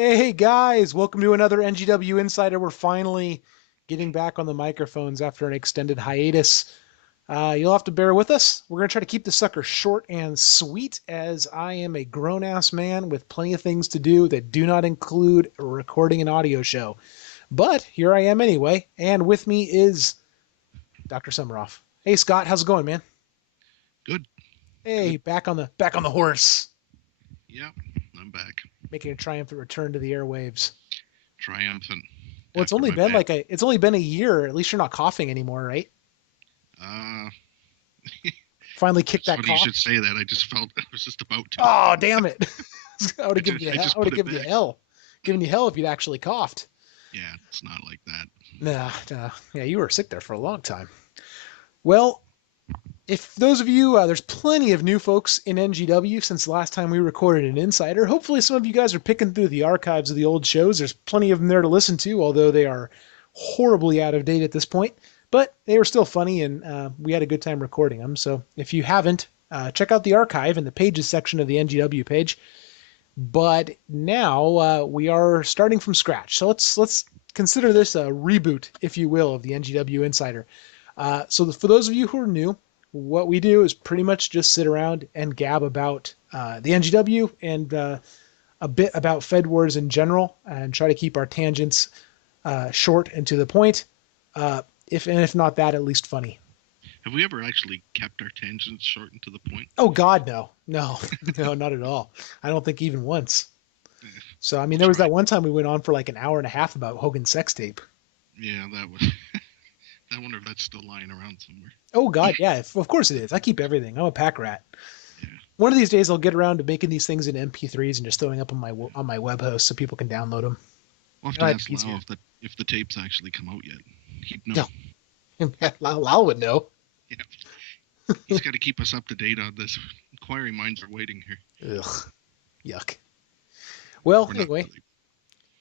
Hey guys, welcome to another nGw Insider. We're finally getting back on the microphones after an extended hiatus. You'll have to bear with us. We're going to try to keep the sucker short and sweet as I am a grown ass man with plenty of things to do that do not include recording an audio show. But here I am anyway, and with me is Dr. Summeroff. Hey Scott, how's it going, man? Good, Hey, good. back on the horse, Yeah, I'm back. making a triumphant return to the airwaves. Triumphant Well, after my bad. it's only been a year. At least you're not coughing anymore, right? Uh, Finally kicked it's that funny you cough. should say that. I just felt I was just about to. Oh, damn it. I would I have given just you I hell. I just would have put it given you back. hell. Given you hell if you'd actually coughed. Yeah, it's not like that. Nah, nah. Yeah, you were sick there for a long time. Well, if those of you, there's plenty of new folks in nGw since the last time we recorded an Insider. Hopefully, some of you guys are picking through the archives of the old shows. There's plenty of them there to listen to, although they are horribly out of date at this point. But they were still funny, and we had a good time recording them. So if you haven't, check out the archive in the pages section of the nGw page. But now we are starting from scratch. So let's consider this a reboot, if you will, of the nGw Insider. So for those of you who are new, what we do is pretty much just sit around and gab about the NGW and a bit about Fed Wars in general, and try to keep our tangents short and to the point. If not that, at least funny. Have we ever actually kept our tangents short and to the point? Oh God, no, no, no, not at all. I don't think even once. Eh, So I mean, we'll there was try. that one time we went on for like an hour and a half about Hogan's sex tape. Yeah, that was. I wonder if that's still lying around somewhere. Oh God, yeah, of course it is. I keep everything. I'm a pack rat. Yeah, One of these days, I'll get around to making these things in MP3s and just throwing up on my web host so people can download them. we'll have I to have ask easier. Lau if the tapes actually come out yet. He'd know. No, Lal would know. Yeah, he's got to keep us up to date on this. Inquiring minds are waiting here. Ugh, yuck. Well, We're not anyway, really.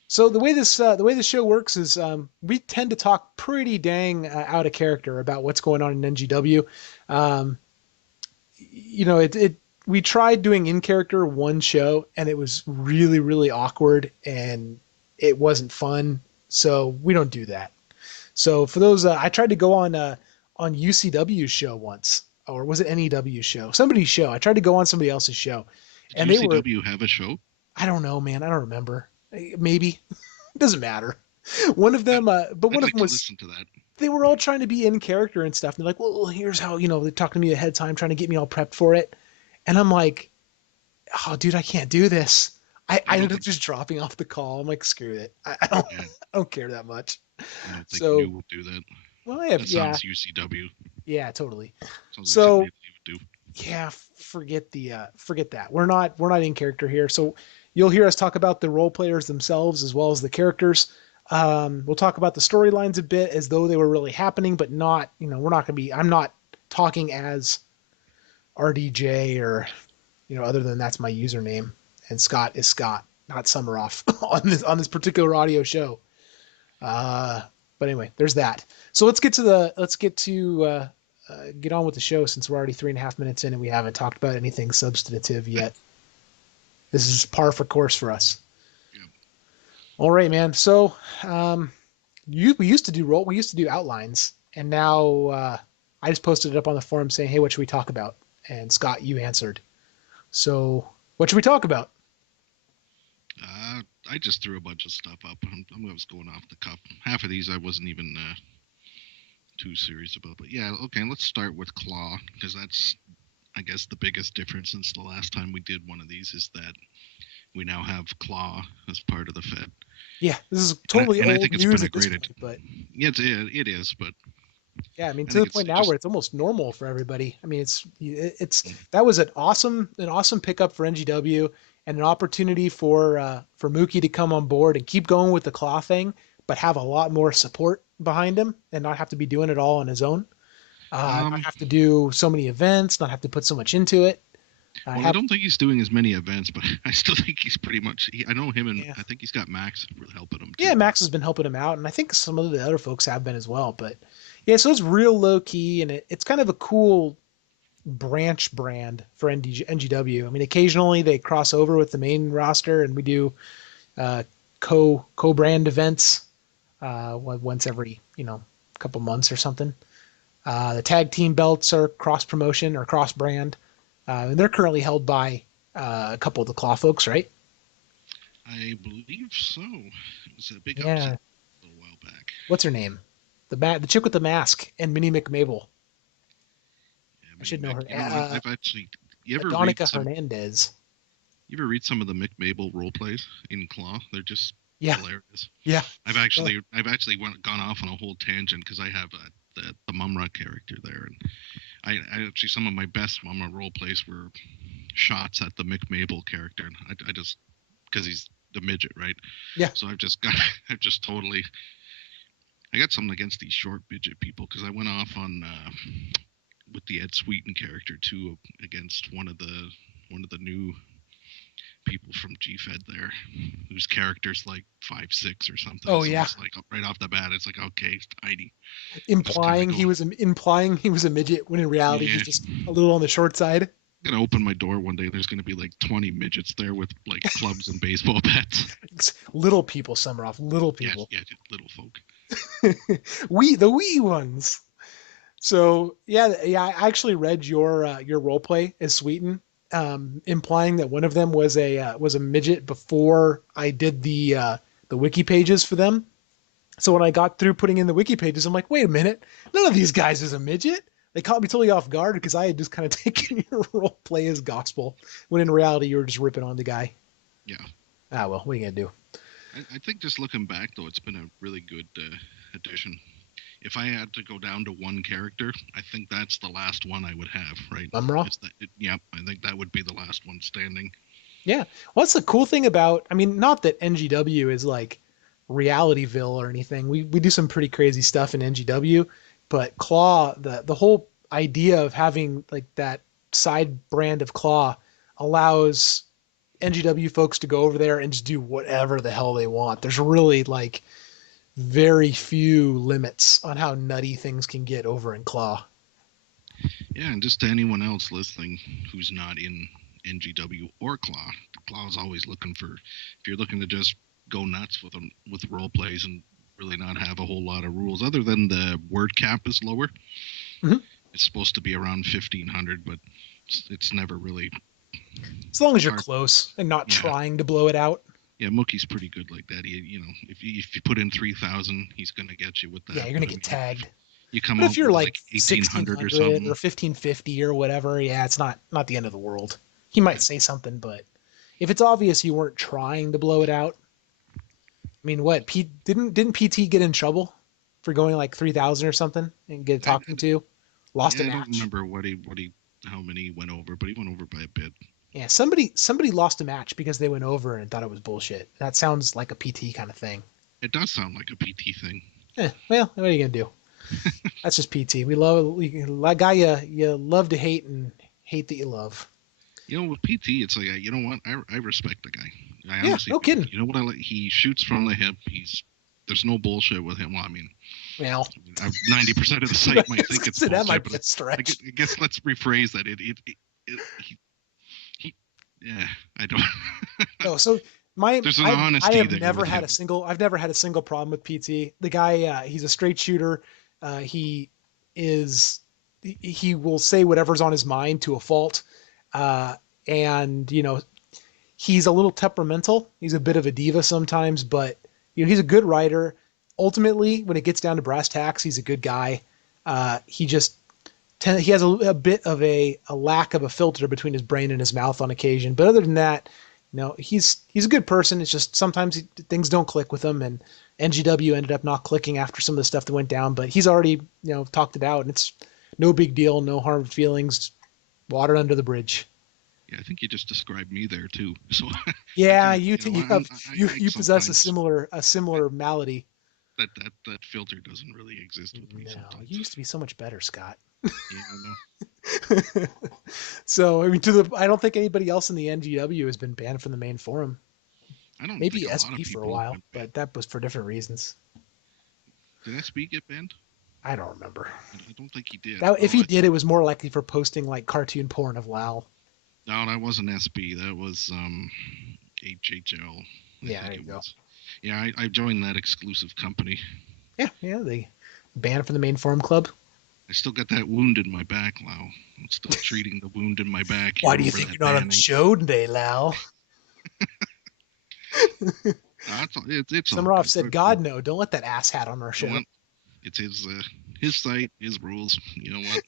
so the way this show works is we tend to talk pretty dang out of character about what's going on in NGW. Um, it we tried doing in character one show and it was really awkward and it wasn't fun. So we don't do that. So for those, I tried to go on UCW's show once, or was it NEW show? Somebody's show. I tried to go on somebody else's show, Did and they were, UCW have a show? I don't know, man, I don't remember. Maybe it doesn't matter. One of I'd, them, but one I'd of like them to was. listen to that. They were all trying to be in character and stuff. And they're like, well, here's how they're talking to me ahead of time, trying to get me all prepped for it. And I'm like, oh, dude, I can't do this. I I don't ended up think. just dropping off the call. I'm like, screw it. I don't Yeah, I don't care that much. I don't think So, New will do that. well, I have, That yeah, sounds UCW. yeah, totally. Sounds like something So they would do. yeah, forget that. We're not in character here. So you'll hear us talk about the role players themselves as well as the characters. We'll talk about the storylines a bit as though they were really happening, but not. We're not gonna be. I'm not talking as RDJ or other than that's my username. And Scott is Scott, not Summeroff on this particular audio show. Uh, but anyway, there's that. So let's get on with the show since we're already 3.5 minutes in and we haven't talked about anything substantive yet. This is par for course for us. Yeah. All right, man. So we used to do outlines, and now I just posted it up on the forum saying, "Hey, what should we talk about?" And Scott, you answered. So what should we talk about? I just threw a bunch of stuff up. I was going off the cuff. Half of these I wasn't even too serious about. But yeah, okay, let's start with Claw, because that's, I guess, the biggest difference since the last time we did one of these is that we now have Claw as part of the Fed. Yeah, this is And I, totally and I old think it's news been a at this great, point, but yeah, it is, but yeah, I mean I to think the it's point now just, where it's almost normal for everybody. I mean, it's that was an awesome pickup for NGW and an opportunity for Mookie to come on board and keep going with the claw thing, but have a lot more support behind him and not have to be doing it all on his own. Not um, have to do so many events, not have to put so much into it. well, I Have don't think he's doing as many events, but I still think he's pretty much, I know him, and Yeah, I think he's got Max for helping him yeah, too. Max has been helping him out, and I think some of the other folks have been as well. But yeah, so it's real low key, and it's kind of a cool branch brand for NGW. I mean, occasionally they cross over with the main roster, and we do uh, co-brand events once every couple months or something. The tag team belts are cross promotion or cross brand, and they're currently held by a couple of the Claw folks, right? I believe so. It was a big upset Yeah. a little while back. What's her name? The chick with the mask and Minnie McMabel. Yeah, I Minnie should know Mick. her. You know, I've actually. You ever read Adonica some? Hernandez. You ever read some of the Mick Mabel role plays in Claw? They're just Yeah, hilarious. yeah. Uh, Gone off on a whole tangent because I have the Mumra character there, and I actually some of my best Mumra role plays were shots at the Mick Mabel character, and I just because he's the midget, right? yeah. So I've just got I've just totally I got something against these short midget people because I went off on with the Ed Sweeten character too against one of the new people from GFed there, whose character's like 5'6" or something. Oh So yeah. it's like right off the bat, it's like okay, it's tiny. Just kind of Implying go, he was a midget when in reality he's yeah. just a little on the short side. I'm gonna open my door one day. There's gonna be like 20 midgets there with like clubs and baseball bats. It's little people, Summeroff, little Yeah, people. yeah, just little folk. The wee ones. So yeah, I actually read your role play as Sweeten, implying that one of them was a midget before I did the wiki pages for them. So when I got through putting in the wiki pages, I'm like, wait a minute, none of these guys is a midget. They caught me totally off guard because I had just kind of taken your role play as gospel, when in reality you were just ripping on the guy. Yeah, Ah well, what are you gonna do? I think just looking back though, it's been a really good addition. If I had to go down to one character, I think that's the last one I would have. Right? Mumra? Is that? Yep, I think that would be the last one standing. Yeah. What's the cool thing about? I mean, not that NGW is like Realityville or anything. We do some pretty crazy stuff in NGW, but Claw, the whole idea of having like that side brand of Claw allows NGW folks to go over there and just do whatever the hell they want. There's really like very few limits on how nutty things can get over in Claw. Yeah, and just to anyone else listening who's not in NGW or Claw, Claw is always looking for. If you're looking to just go nuts with them with role plays and really not have a whole lot of rules, other than the word cap is lower. Mhm. It's supposed to be around 1,500, but it's never really. As long as It's you're hard. close and not Yeah, trying to blow it out. yeah. Mookie's pretty good like that. If you put in 3,000, he's gonna get you with Yeah, that. you're But gonna I get mean, tagged. if you come But if out you're with like like 1,800 or 1600 or something, 1550 or whatever, yeah, it's not the end of the world. He might yeah, say something, but if it's obvious you weren't trying to blow it out, I mean, what Pete didn't PT get in trouble for going like 3000 or something and get I, talking to, lost a yeah, I don't match. remember how many he went over, but he went over by a bit. Yeah, somebody lost a match because they went over and thought it was bullshit. That sounds like a PT kind of thing. It does sound like a PT thing. Well, what are you gonna do? That's just PT. That guy you love to hate and hate that you love. With PT, it's like you know what? I respect the guy. I Yeah, honestly no do. kidding. You know what I like? He shoots from the hip. There's no bullshit with him. Well, I mean, Well, 90% of the site might think it's that bullshit, might but be a stretch. I guess let's rephrase that. He yeah, I don't. No, so my There's an I honesty have there never with had a him. single I've never had a single problem with PT. The guy he's a straight shooter. He is he will say whatever's on his mind to a fault. Uh, and he's a little temperamental. He's a bit of a diva sometimes, but he's a good writer. Ultimately, when it gets down to brass tacks, he's a good guy. He just he has a bit of a lack of a filter between his brain and his mouth on occasion. But other than that, he's a good person. It's just sometimes things don't click with him, and NGW ended up not clicking after some of the stuff that went down. But he's already talked it out, and it's no big deal, no harmed feelings, water under the bridge. Yeah, I think you just described me there too. So I Yeah, kind of, you you have I you possess sometimes a similar malady. that filter doesn't really exist with me No, you sometimes. used to be so much better, Scott. Yeah, I know. So I mean, I don't think anybody else in the NGW has been banned from the main forum. I don't think Maybe a lot of SP for a people have while, been banned. but that was for different reasons. Did SB get banned? I don't remember. I don't think he did. That if Oh, he did, it was more likely for posting like cartoon porn of Lal. no, that wasn't SB. That was HHL. I Yeah, there think you it go. was. Yeah, I joined that exclusive company. Yeah, yeah, they banned from the main forum club. I still got that wound in my back, Lau. I'm still treating the wound in my back Why here do you over think you're that not on the banning. show today, Lal? It's all Summeroff good. said, God, no, don't let that ass hat on our You know show. what? It's his site, his rules. You know what?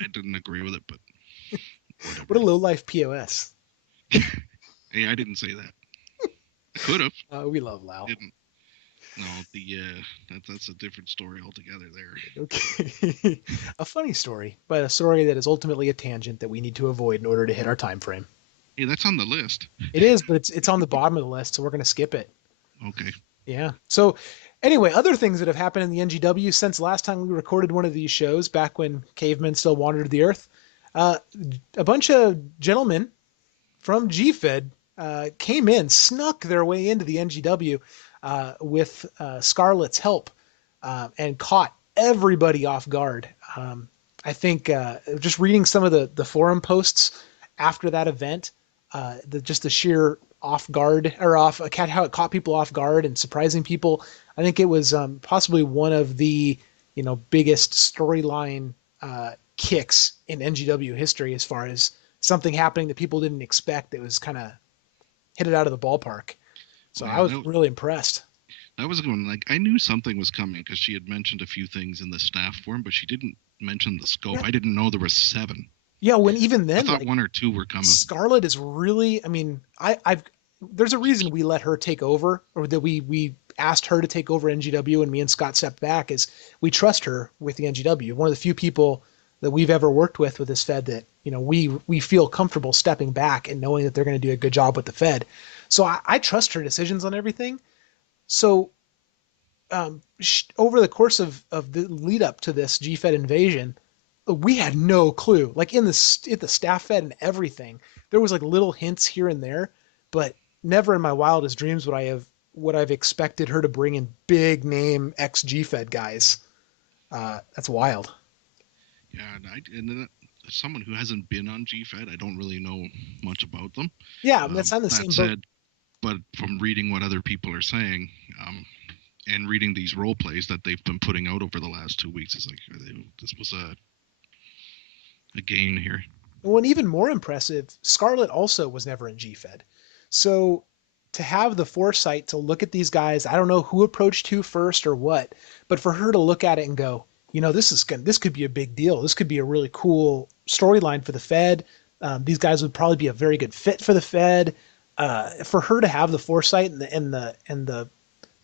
I didn't agree with it, but whatever. What a low life POS. Hey, I didn't say that. I could have. We love Lal. Didn't. No, that's a different story altogether. There. Okay. A funny story, but a story that is ultimately a tangent that we need to avoid in order to hit our time frame. Hey, that's on the list. It is, but it's on the bottom of the list, so we're going to skip it. Okay. Yeah. So anyway, other things that have happened in the nGw since last time we recorded one of these shows, back when cavemen still wandered the earth. Uh, a bunch of gentlemen from GFed came in, snuck their way into the nGw with Scarlett's help, and caught everybody off guard. I think just reading some of the forum posts after that event, just the sheer off guard or off how it caught people off guard and surprising people. I think it was possibly one of the biggest storyline kicks in nGw history as far as something happening that people didn't expect that was kind of hit it out of the ballpark. So Oh I yeah, was really impressed. that was going like I knew something was coming because she had mentioned a few things in the staff form, but she didn't mention the scope. Yeah, I didn't know there was 7. yeah. When even I then, thought like 1 or 2 were coming. Scarlett is really. I mean, I've there's a reason we let her take over, or that we asked her to take over nGw, and me and Scott stepped back. Is we trust her with the nGw. One of the few people that we've ever worked with this Fed that we feel comfortable stepping back and knowing that they're going to do a good job with the Fed. So I trust her decisions on everything. So over the course of the lead up to this GFed invasion, we had no clue. Like at the staff fed and everything, there was like little hints here and there, but never in my wildest dreams would I've expected her to bring in big name ex GFed guys. That's wild. Yeah, and then someone who hasn't been on GFed, I don't really know much about them. Yeah, that's on the That same boat. said, but from reading what other people are saying, and reading these role plays that they've been putting out over the last 2 weeks, it's like this was a gain here. Well, and even more impressive, Scarlett also was never in GFed. So to have the foresight to look at these guys, I don't know who approached who first or what, but for her to look at it and go, this could be a big deal. This could be a really cool storyline for the Fed. These guys would probably be a very good fit for the Fed. For her to have the foresight and the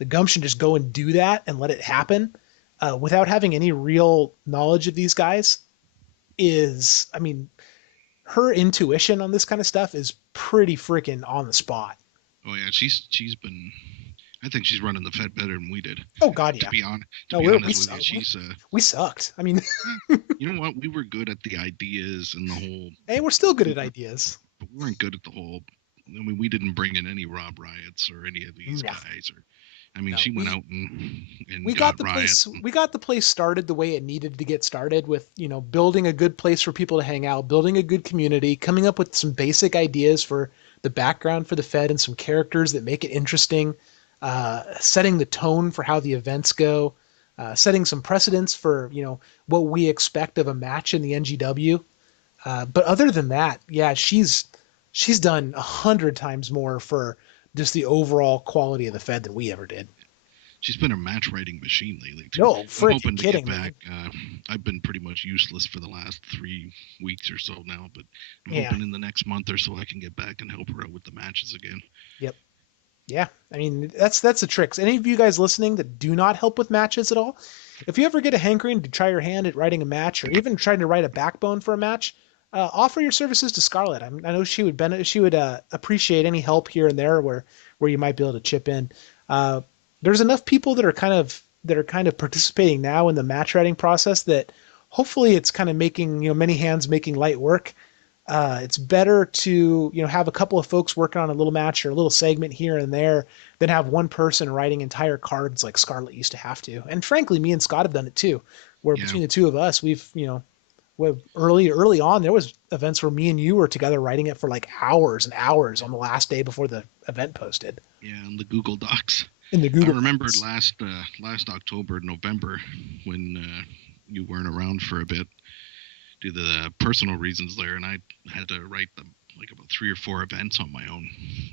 gumption just go and do that and let it happen without having any real knowledge of these guys is, I mean, her intuition on this kind of stuff is pretty freaking on the spot. Oh yeah, she's been. I think she's running the Fed better than we did. Oh God, to yeah. be on, to No, be we honest with you, suck. she's We sucked. I mean, you know what? We were good at the ideas and the whole, hey, we're still good we at were, ideas. but we weren't good at the whole. I mean, we didn't bring in any Rob Riots or any of these Yeah, guys. Or, I mean, no, she went we out and we got got the Riot. place we got the place started the way it needed to get started with building a good place for people to hang out, building a good community, coming up with some basic ideas for the background for the Fed and some characters that make it interesting, setting the tone for how the events go, setting some precedents for what we expect of a match in the NGW. But other than that, yeah, she's done 100 times more for just the overall quality of the Fed than we ever did. She's been a match writing machine lately too. No, I'm frick, you hoping to get kidding back. me? I've been pretty much useless for the last 3 weeks or so now, but I'm Yeah, hoping in the next month or so I can get back and help her out with the matches again. yep, yeah. I mean, that's the tricks. Any of you guys listening that do not help with matches at all, if you ever get a hankering to try your hand at writing a match or even trying to write a backbone for a match, offer your services to Scarlett. I know she would appreciate any help here and there where you might be able to chip in. Uh, there's enough people that are kind of participating now in the match writing process that hopefully it's kind of making many hands making light work. It's better to have a couple of folks working on a little match or a little segment here and there than have one person writing entire cards like Scarlett used to have to. And frankly, me and Scott have done it too, where Yeah, between the two of us, we've early on, there was events where me and you were together writing it for like hours and hours on the last day before the event posted Yeah, on the Google Docs. in the I Google remember Docs. last October, November, when you weren't around for a bit due to the personal reasons there, and I had to write them like about 3 or 4 events on my own,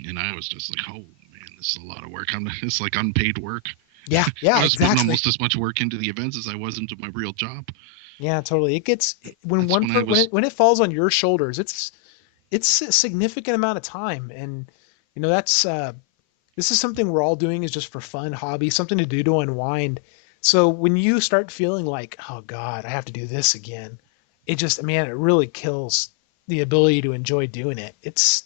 and I was just like, oh man, this is a lot of work. It's like unpaid work. Yeah, I yeah, was putting exactly. almost as much work into the events as I was into my real job. Yeah, totally. It gets when That's one when I per was. when it falls on your shoulders, it's a significant amount of time, and that's this is something we're all doing is just for fun, hobby, something to do to unwind. So when you start feeling like, oh God, I have to do this again, it just, man, it really kills the ability to enjoy doing it. It's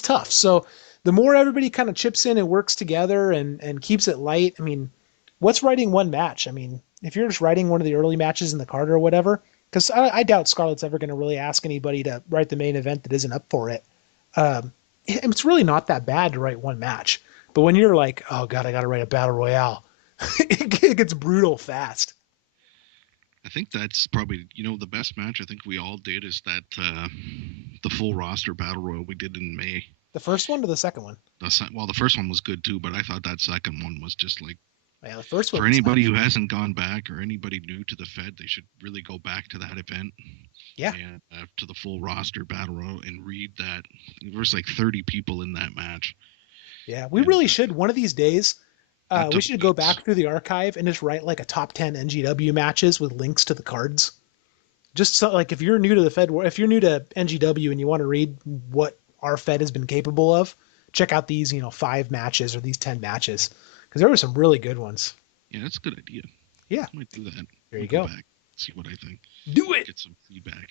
tough. So the more everybody kind of chips in and works together and keeps it light, I mean, what's writing one match? I mean, if you're just writing one of the early matches in the card or whatever, because I doubt Scarlett's ever going to really ask anybody to write the main event that isn't up for it. It's really not that bad to write one match. But when you're like, oh God, I got to write a battle royale, it gets brutal fast. I think that's probably the best match I think we all did is that the full roster battle royal we did in May. The first one to the second one? Well, the first one was good too, but I thought that second one was just like, Yeah, the first one for was anybody who nice. hasn't gone back or anybody new to the Fed, they should really go back to that event Yeah, and to the full roster battle royal and read that. There was like 30 people in that match, yeah. We and really should one of these days. that We took should go weeks. back through the archive and just write like a top 10 NGW matches with links to the cards. Just so, like if you're new to the Fed, if you're new to NGW and you want to read what our Fed has been capable of, check out these 5 matches or these 10 matches because there were some really good ones. Yeah, that's a good idea. Yeah, I might do that. there I'll you go go. back, see what I think, Do it. get some feedback.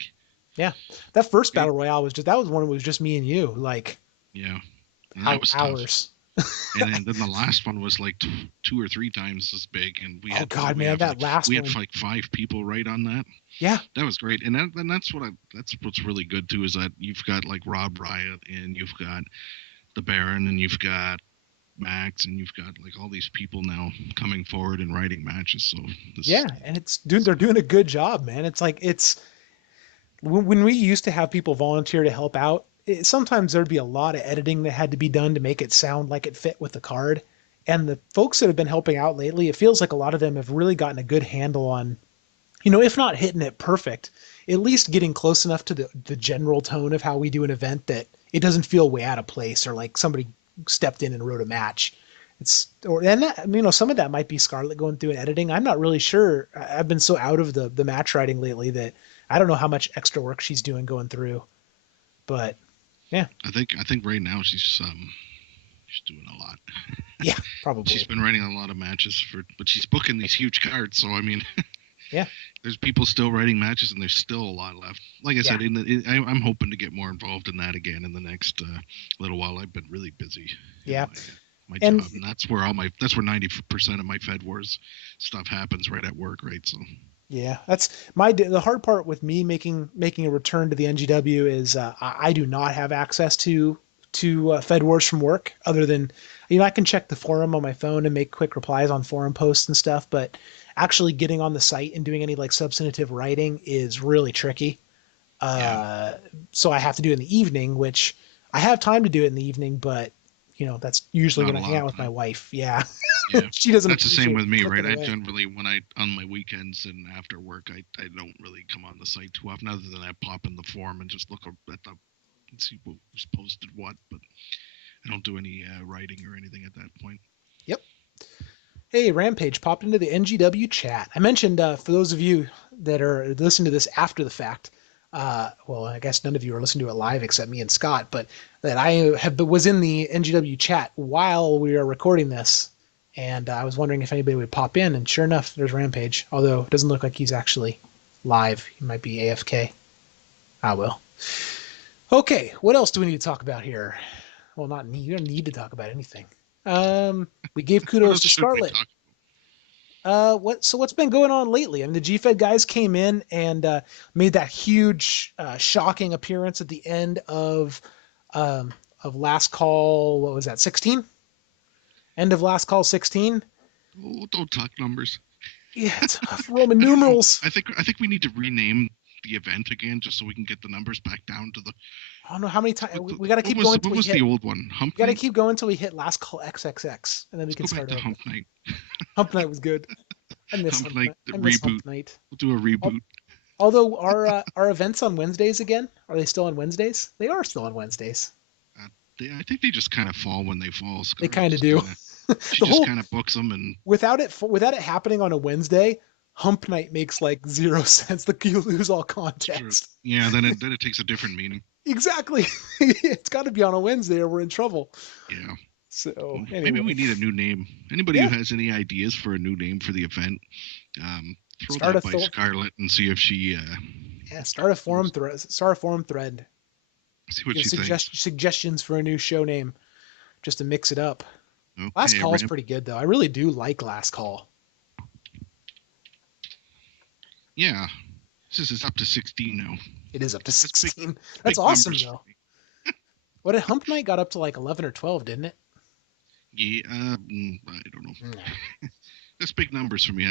Yeah, that first Hey, battle royale was just that was one. It was just me and you, like yeah, and that was tough. hours. And then the last one was like 2 or 3 times as big, and we Oh had God, we man, have like that last we had one. like 5 people right on that. Yeah. That was great, and that's what's really good too is that you've got like Rob Riot, and you've got the Baron, and you've got Max, and you've got like all these people now coming forward and writing matches. So this, Yeah, and it's dude, they're doing a good job, man. It's like it's when we used to have people volunteer to help out, sometimes there'd be a lot of editing that had to be done to make it sound like it fit with the card. And the folks that have been helping out lately, it feels like a lot of them have really gotten a good handle on, if not hitting it perfect, at least getting close enough to the general tone of how we do an event that it doesn't feel way out of place or like somebody stepped in and wrote a match. It's or and that some of that might be Scarlett going through and editing. I'm not really sure. I've been so out of the match writing lately that I don't know how much extra work she's doing going through. But yeah, I think right now she's doing a lot. yeah, She's probably. been writing a lot of matches but she's booking these huge cards. So I mean, Yeah, there's people still writing matches, and there's still a lot left. Like I yeah, said, I'm hoping to get more involved in that again in the next little while. I've been really busy in yeah. my And job, and that's where 90% of my Fed Wars stuff happens right at work, right? So yeah, that's the hard part with me making a return to the NGW is I do not have access to Fed Wars from work other than I can check the forum on my phone and make quick replies on forum posts and stuff, but actually getting on the site and doing any like substantive writing is really tricky. yeah, Uh, so I have to do it in the evening, which I have time to do it in the evening, but that's usually not when a I lot hang of out with my time. wife. Yeah, Yeah, she doesn't that's the same appreciate with me, right? clicking I away. generally when I on my weekends and after work, I don't really come on the site too often, other than I pop in the forum and just look at the and see who's posted what, but I don't do any writing or anything at that point. Yep. Hey, Rampage popped into the NGW chat. I mentioned for those of you that are listening to this after the fact, well, I guess none of you are listening to it live except me and Scott, but that was in the NGW chat while we are recording this, and I was wondering if anybody would pop in, and sure enough, there's Rampage. Although it doesn't look like he's actually live. He might be AFK. I will. Okay, what else do we need to talk about here? Well, not need. You don't need to talk about anything. We gave What kudos else to should we Scarlet. talk? What's been going on lately? I mean, the GFed guys came in and made that huge, shocking appearance at the end of last call. What was that? 16? End of last call 16. Oh, don't talk numbers. Yeah, it's Roman numerals. I think we need to rename the event again, just so we can get the numbers back down to the. I don't know how many times we got to keep going until What we was the hit. old one? Hump We got to night. keep going until we hit last call XXX, and then we Let's can go back start to over. hump night. Hump night was good. I miss Hump hump night night. the I miss hump reboot. night. We'll do a reboot. Although our events on Wednesdays again, are they still on Wednesdays? They are still on Wednesdays. Uh, I think they just kind of fall when they fall. They Scarlett kind of just do. kind of she The just whole kind of books them, and without it happening on a Wednesday, hump night makes like zero sense. You lose all true. context. Yeah, then it takes a different meaning. Exactly. It's got to be on a Wednesday or we're in trouble. Yeah. So Well, maybe we anyway, need a new name. Anybody who yeah. has any ideas for a new name for the event, throw Start that a by Scarlett and see if she start a forum thread. Start a forum thread. see what Give she thinks. suggestions for a new show name just to mix it up. Last Okay, Call is Ram. pretty good though. I really do like Last Call. Yeah, this is up to 16 now. It is up to That's 16. That's big awesome numbers for though. me. What did Hump Night got up to like 11 or 12, didn't it? Yeah, I don't know. Nah. That's big numbers for me.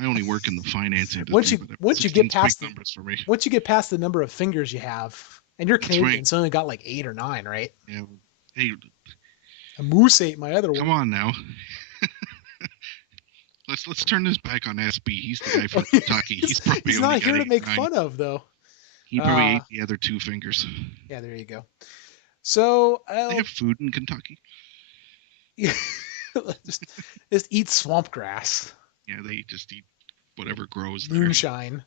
I only work in the finance Once industry, you but once you get 16's big past the numbers for me. once you get past the number of fingers you have, and you're That's right. Canadian, so you only got like 8 or 9, right? Yeah. Hey, A moose ate my other come one. on now. Let's turn this back on SB. He's the guy from Kentucky. He's probably He's only not got here to eight, make nine. fun of though. He probably Uh ate the other two fingers. yeah, there you go. So They I'll have food in Kentucky. just just eat swamp grass, Yeah, they just eat whatever grows there. moonshine.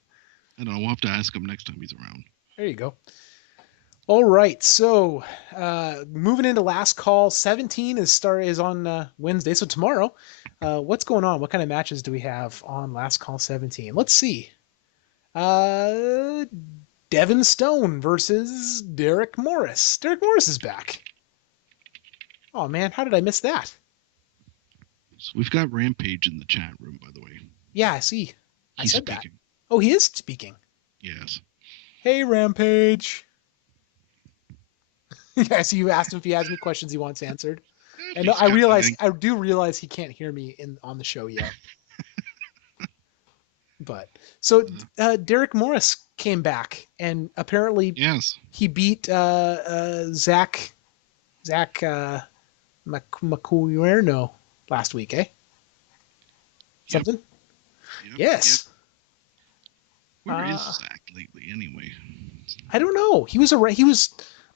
I don't know. We'll have to ask him next time he's around. There you go. All right, so moving into last call, 17 is on Wednesday, so tomorrow. What's going on? What kind of matches do we have on last call 17? Let's see. Uh, Devin Stone versus Derek Morris. Derek Morris is back. Oh man, how did I miss that? So we've got Rampage in the chat room, by the way. Yeah, I see. I He's said that. speaking. Oh, he is speaking. Yes. Hey, Rampage. Yeah, so you asked him if he has any questions he wants answered. If And he's got anything. I do realize he can't hear me on the show yet. But so Derek Morris came back, and apparently Yes. he beat Zach McCuerno last week, eh? Yep. Something? Yep. Yes. Where is Zach lately, anyway? I don't know. He was. I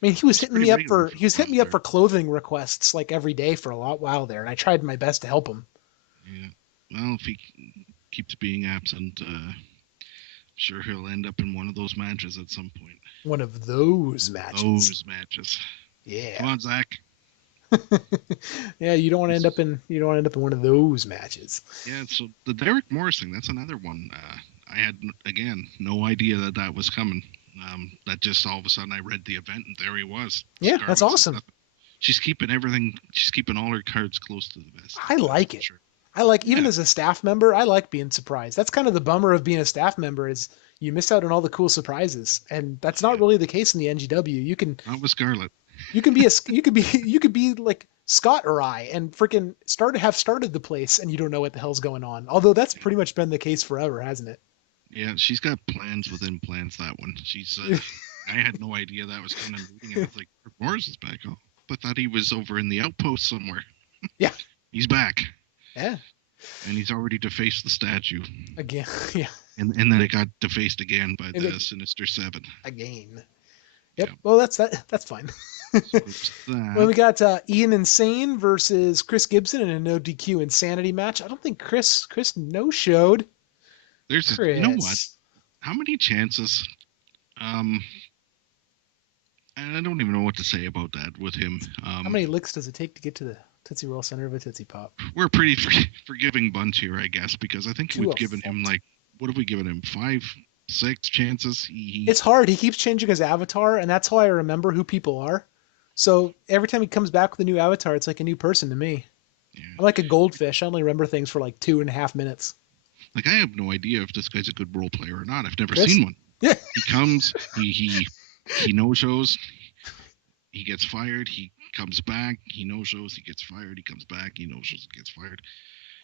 mean, he was hitting pretty me up regular for. for He was a hitting while me up there. for clothing requests like every day for a while there, and I tried my best to help him. Yeah. Well, if he keeps being absent, sure he'll end up in one of those matches at some point. One of those matches. Those matches. Yeah. Come on, Zach. Yeah, you don't want to end up in one of those matches. Yeah, so the Derek Morris thing, that's another one. I had, again, no idea that was coming. That just all of a sudden I read the event and there he was. Yeah, Scarlett that's said awesome. nothing. She's keeping everything, she's keeping all her cards close to the vest. I like it. Sure. I like, even Yeah. as a staff member, I like being surprised. That's kind of the bummer of being a staff member is you miss out on all the cool surprises, and that's not Yeah. really the case in the NGW. Not with Scarlett. You can be you could be like Scott or I and freaking started the place and you don't know what the hell's going on. Although that's pretty much been the case forever, hasn't it? Yeah, she's got plans within plans, that one. She's, I had no idea that was kind of moving. I was like, Morris is back. Oh, I thought he was over in the outpost somewhere. Yeah. He's back. Yeah. And he's already defaced the statue. Again. Yeah. And then it got defaced again by And the Sinister Seven. Again. Yep. Yeah. Well, that's fine. Well, we got Ian Insane versus Chris Gibson in a no DQ insanity match. I don't think Chris no showed. There's Chris. you know what? How many chances? I don't even know what to say about that with him. How many licks does it take to get to the Tootsie Roll center of a Tootsie Pop? We're a pretty forgiving bunch here, I guess, because I think To we've a given him fault. what have we given him? 5, 6 chances. It's hard. He keeps changing his avatar, and that's how I remember who people are. So every time he comes back with a new avatar, it's like a new person to me. Yeah. I'm like a goldfish. I only remember things for like 2.5 minutes. Like, I have no idea if this guy's a good role player or not. I've never Chris? seen one. Yeah. He comes, he no shows, he gets fired, he comes back, he no shows, he gets fired, he comes back, he no shows, he gets fired,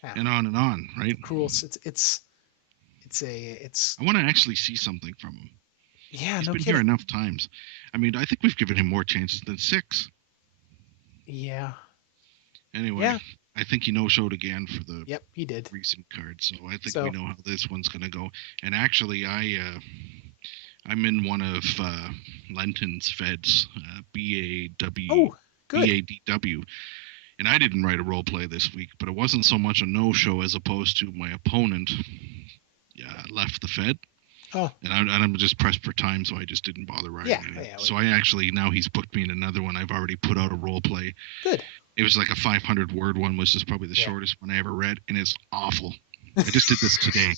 Yeah. and on, right? Cruel. It's I want to actually see something from him. Yeah, He's no been here kidding. enough times. I mean, I think we've given him more chances than 6. Yeah. Anyway, Yeah. I think he no-showed again for the Yep, he did. recent card, so I think we So, know how this one's gonna go. And actually, I'm in one of Lenton's feds, oh, good. BADW, and I didn't write a role play this week, but it wasn't so much a no-show as opposed to my opponent left the fed, Oh, and I'm just pressed for time, so I just didn't bother yeah. writing it. Yeah, So I actually now he's booked me in another one. I've already put out a role play. good. It was like a 500 word one, which is probably the Yeah. shortest one I ever read, and it's awful. I just did this today.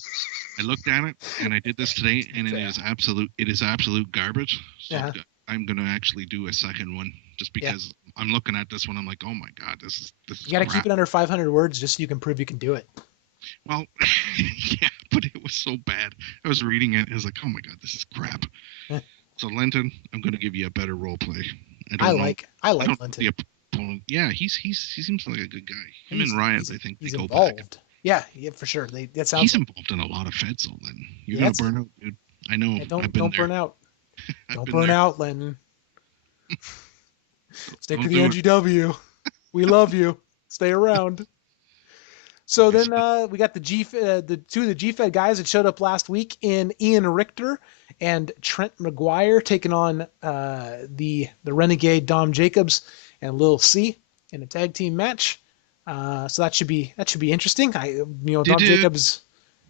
I looked at it and I did this today, and it Yeah. is absolute. It is absolute garbage. So Yeah. I'm gonna actually do a second one just Yeah. because I'm looking at this one. I'm like, oh my god, this You is got to keep crap. it under 500 words just so you can prove you can do it. Well, yeah, but it was so bad. I was reading it. I was like, oh my god, this is crap. Eh, So Lenton, I'm gonna give you a better role play. I I don't know. like I I like don't know Linton. the opponent. Yeah, he seems like a good guy. Him He's and Riot, he's I think they he's go back. involved. Yeah, yeah, for sure. That sounds He's like involved in a lot of feds. So then you're yeah. gonna It's burn out, dude. I know. yeah, I've been don't there. burn out. I've Don't been burn there. out, Lenton. Stick to Don't the do it. NGW. We love you. Stay around. So Like I then said, we got the two of the GFed guys that showed up last week in Ian Richter and Trent McGuire taking on the Renegade Dom Jacobs and Lil C in a tag team match. So that should be interesting. did Dom Jacobs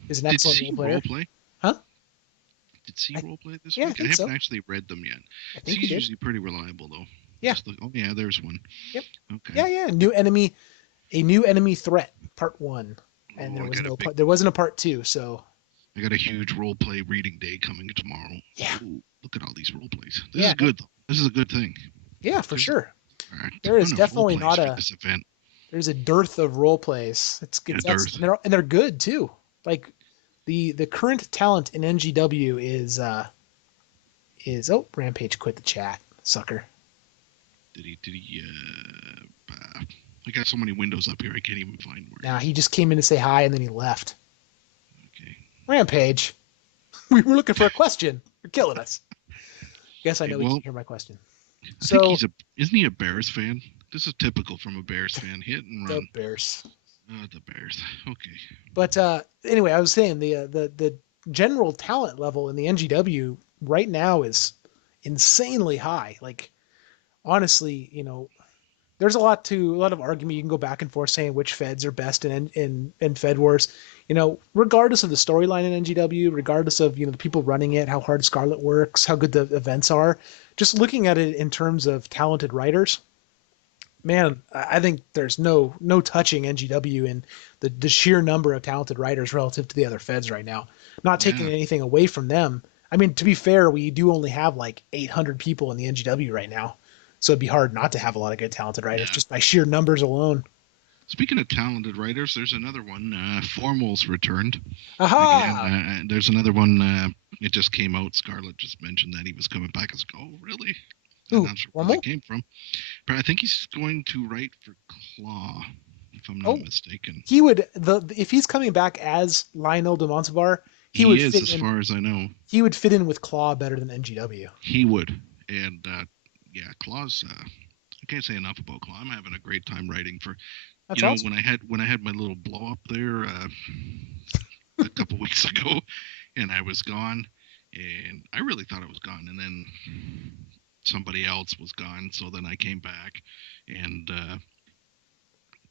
is an did excellent C role player, role play? huh? Did C I, role play this yeah, I week? I think haven't so. actually read them yet. I think he C's did. usually pretty reliable though. Yeah. Just look. Oh yeah, there's one. Yep. Okay. Yeah, yeah. A new enemy threat, part one, and Oh, there wasn't a part two. So I got a huge role play reading day coming tomorrow. yeah, Ooh, look at all these role plays. This yeah, is good though. This is a good thing. yeah, for There's sure. a There is ton of role definitely plays not for a this event. there's a dearth of role plays. Yeah, It's dearth. excellent, and they're good too. Like the current talent in NGW is Rampage quit the chat, sucker. Did he? I got so many windows up here, I can't even find where Nah, he is. he just came in to say hi and then he left. Okay. Rampage, we were looking for a question. You're killing us. Guess I Okay, know we well, can't hear my question. I think So isn't he a Bears fan? This is typical from a Bears fan. Hit and the run. Bears. The Bears. Okay. But anyway, I was saying the general talent level in the NGW right now is insanely high. Like honestly, there's a lot of argument you can go back and forth saying which feds are best in Fed Wars. Regardless of the storyline in NGW, regardless of the people running it, how hard Scarlet works, how good the events are, just looking at it in terms of talented writers, man, I think there's no touching NGW in the sheer number of talented writers relative to the other feds right now. Not taking Yeah. anything away from them. I mean, to be fair, we do only have like 800 people in the NGW right now, so it'd be hard not to have a lot of good talented writers Yeah. just by sheer numbers alone. Speaking of talented writers, there's another one. Formal's returned again. Aha! There's another one. It just came out. Scarlett just mentioned that he was coming back. I was like, oh, really? I'm Ooh, not sure where that Rommel? came from. But I think he's going to write for Claw, if I'm not Oh, mistaken. he would if he's coming back as Lionel de Montevar, he He would is, fit as in. far as I know. He would fit in with Claw better than NGW. He would. And yeah, Claw's. I can't say enough about Claw. I'm having a great time writing for. That's awesome. When I had my little blow up there a couple weeks ago, and I was gone, and I really thought I was gone, and then somebody else was gone, so then I came back, and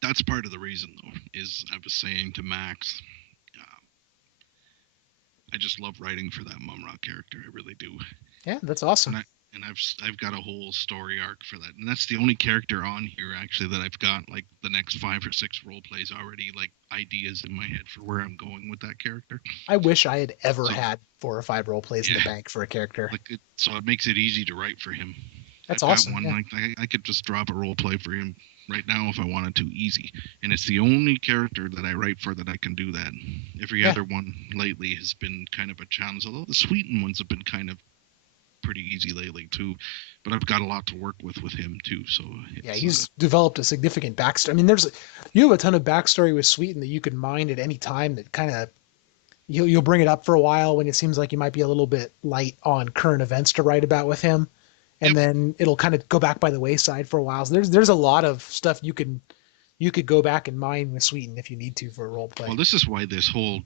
that's part of the reason though. Is I was saying to Max, I just love writing for that Mum Rock character. I really do. Yeah, that's And awesome. I've got a whole story arc for that, and that's the only character on here actually that I've got like the next 5 or 6 role plays already, like ideas in my head for where I'm going with that character. I wish I had ever So had 4 or 5 role plays in the yeah, bank for a character. so it makes it easy to write for him. That's I've got awesome. one Yeah. like I could just drop a role play for him right now if I wanted to, easy. And it's the only character that I write for that I can do that. Every Yeah. other one lately has been kind of a challenge, although the Sweeten ones have been kind of pretty easy lately too. But I've got a lot to work with him too. So Yeah, it's he's developed a significant backstory. I mean, you have a ton of backstory with Sweeten that you can mine at any time that kind of, you'll bring it up for a while when it seems like you might be a little bit light on current events to write about with him, and Yep. then it'll kind of go back by the wayside for a while. So there's a lot of stuff you could go back and mine with Sweden if you need to for a role Well, play. this is why this whole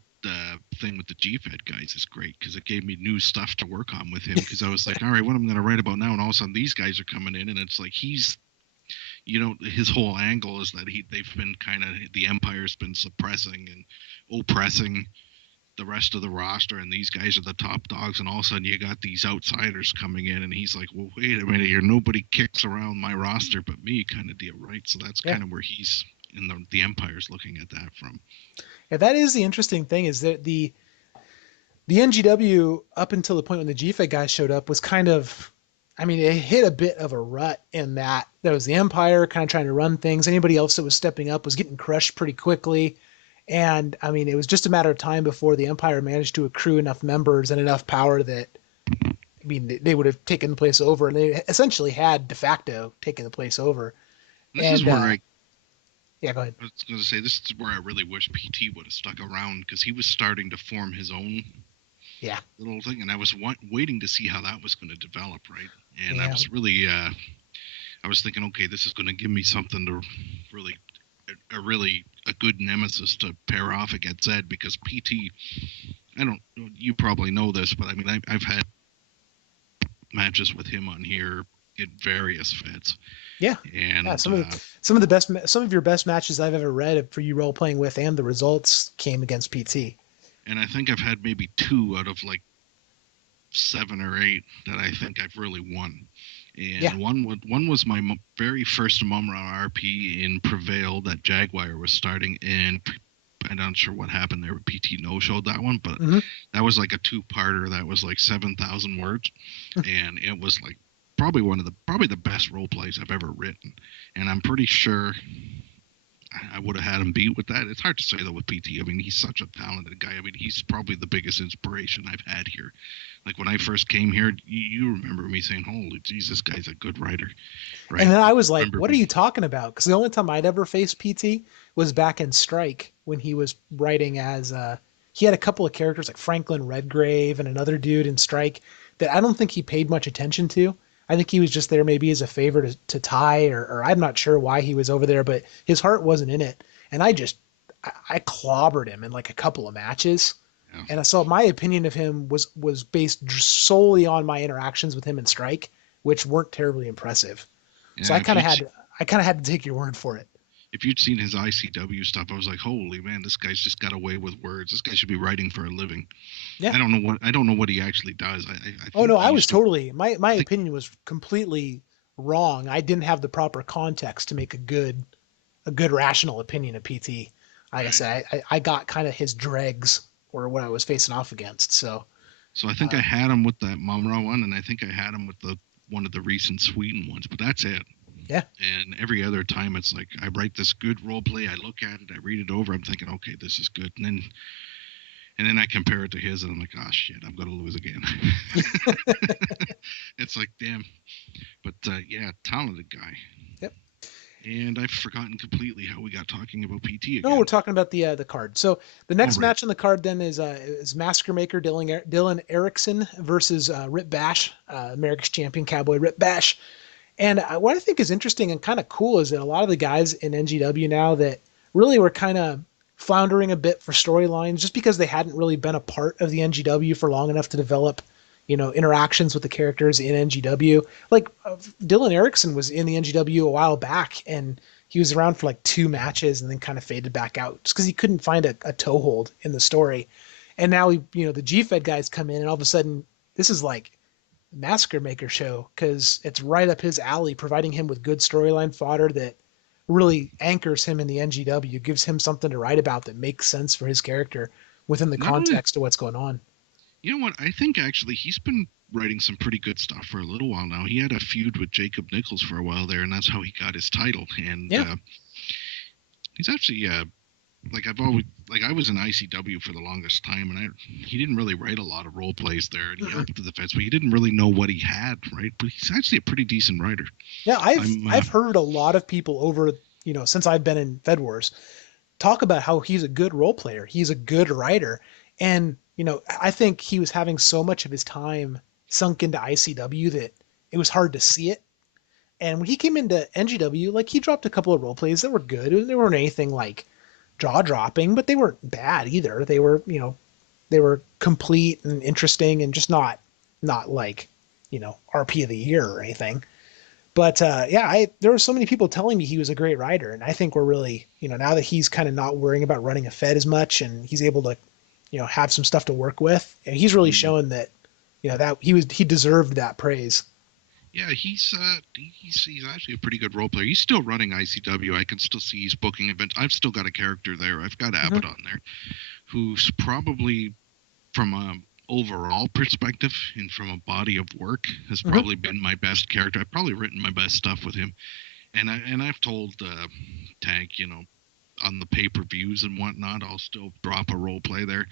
thing with the GFed guys is great because it gave me new stuff to work on with him. Because I was like, all right, what I'm going to write about now, and all of a sudden these guys are coming in, and it's like his whole angle is that they've been kind of the Empire's been suppressing and oppressing the rest of the roster, and these guys are the top dogs, and all of a sudden you got these outsiders coming in, and he's like, well, wait a minute here, nobody kicks around my roster but me, kind of deal, right? So that's Yeah. kind of where he's in the Empire's looking at that from. Yeah, that is the interesting thing is that the NGW up until the point when the GFED guys showed up was kind of, I mean, it hit a bit of a rut in that there was the Empire kind of trying to run things. Anybody else that was stepping up was getting crushed pretty quickly. And I mean, it was just a matter of time before the Empire managed to accrue enough members and enough power that, I mean, they would have taken the place over, and they essentially had de facto taken the place over. This is And where I yeah, go ahead. I was going to say this is where I really wish PT would have stuck around because he was starting to form his own Yeah, little thing, and I was waiting to see how that was going to develop, right? And I yeah, was really, I was thinking, okay, this is going to give me something to really, a good nemesis to pair off against Zed because PT. I don't, you probably know this, but I mean, I've had matches with him on here in various feds, yeah, yeah. and Some of your best matches I've ever read for you role playing with, and the results came against PT. I think I've had maybe two out of like 7 or 8 that I think I've really won. Yeah. And one was my very first Mumra RP in Prevail that Jaguar was starting, and I'm not sure what happened there. PT no showed that one, but Hmm. that was like a 2-parter that was like 7,000 words, and it was like probably the best role plays I've ever written, and I'm pretty sure I would have had him beat with that. It's hard to say though with PT. I mean, he's such a talented guy. I mean, he's probably the biggest inspiration I've had here. Like when I first came here, you remember me saying, "Holy Jesus, this guy's a good writer," And right? then I Like, was like, remember what are me? you talking about? Because the only time I'd ever faced PT was back in Strike when he was writing as he had a couple of characters like Franklin Redgrave and another dude in Strike that I don't think he paid much attention to. I think he was just there maybe as a favor to Ty, or I'm not sure why he was over there, but his heart wasn't in it. And I clobbered him in like a couple of matches. Yeah, And so my opinion of him was based solely on my interactions with him in Strike, which weren't terribly impressive. So yeah. I kind of had to take your word for it. If you'd seen his ICW stuff, I was like, "Holy man, this guy's just got away with words. This guy should be writing for a living." Yeah. I don't know what he actually does. I Oh think no, he I was used to. totally my I think opinion was completely wrong. I didn't have the proper context to make a good rational opinion of PT. Like I right. said, I got kind of his dregs or what I was facing off against. So So I think I uh, had him with that Mumra one, and I think I had him with the one of the recent Sweden ones. But that's it. yeah, And every other time, it's like I write this good role play, I look at it, I read it over, I'm thinking, okay, this is good, and then I compare it to his, and I'm like, oh shit, I'm gonna lose again. It's like, damn. But yeah, talented guy. yep. And I've forgotten completely how we got talking about PT No, we're again. talking about the card. So the Oh next right, match on the card then is Massacre Maker Dylan Erickson versus Rip Bash, America's champion cowboy Rip Bash. And what I think is interesting and kind of cool is that a lot of the guys in NGW now that really were kind of floundering a bit for storylines just because they hadn't really been a part of the NGW for long enough to develop, interactions with the characters in NGW. Like Dylan Erickson was in the NGW a while back and he was around for like 2 matches and then kind of faded back out just because he couldn't find a toehold in the story. And now the GFed guys come in and all of a sudden this is like Massacre Maker show because it's right up his alley, providing him with good storyline fodder that really anchors him in the NGW, gives him something to write about that makes sense for his character within the not only context of what's going on. you know what I think actually he's been writing some pretty good stuff for a little while now. He had a feud with Jacob Nichols for a while there, and that's how he got his title. And Yeah. he's actually like I've always like I was in ICW for the longest time, and he didn't really write a lot of role plays there, and he Mm-mm. helped the feds, but he didn't really know what he had, right? But he's actually a pretty decent writer. Yeah, I'm I've heard a lot of people over, since I've been in Fed Wars talk about how he's a good role player. He's a good writer. And, I think he was having so much of his time sunk into ICW that it was hard to see it. And when he came into NGW, like he dropped a couple of role plays that were good. They weren't anything like jaw dropping, but they weren't bad either. They were, they were complete and interesting and just not like, RP of the year or anything. But yeah, there were so many people telling me he was a great rider, and I think we're really, now that he's kind of not worrying about running a Fed as much, and he's able to, have some stuff to work with, and he's really Mm. shown that, that he deserved that praise. Yeah, he's actually a pretty good role player. He's still running ICW. I can still see he's booking events. I've still got a character there. I've got Mm-hmm. Abbott on there, who's probably from a overall perspective and from a body of work has Mm-hmm. probably been my best character. I've probably written my best stuff with him, and I've told Tank, on the pay per views and whatnot, I'll still drop a role play there.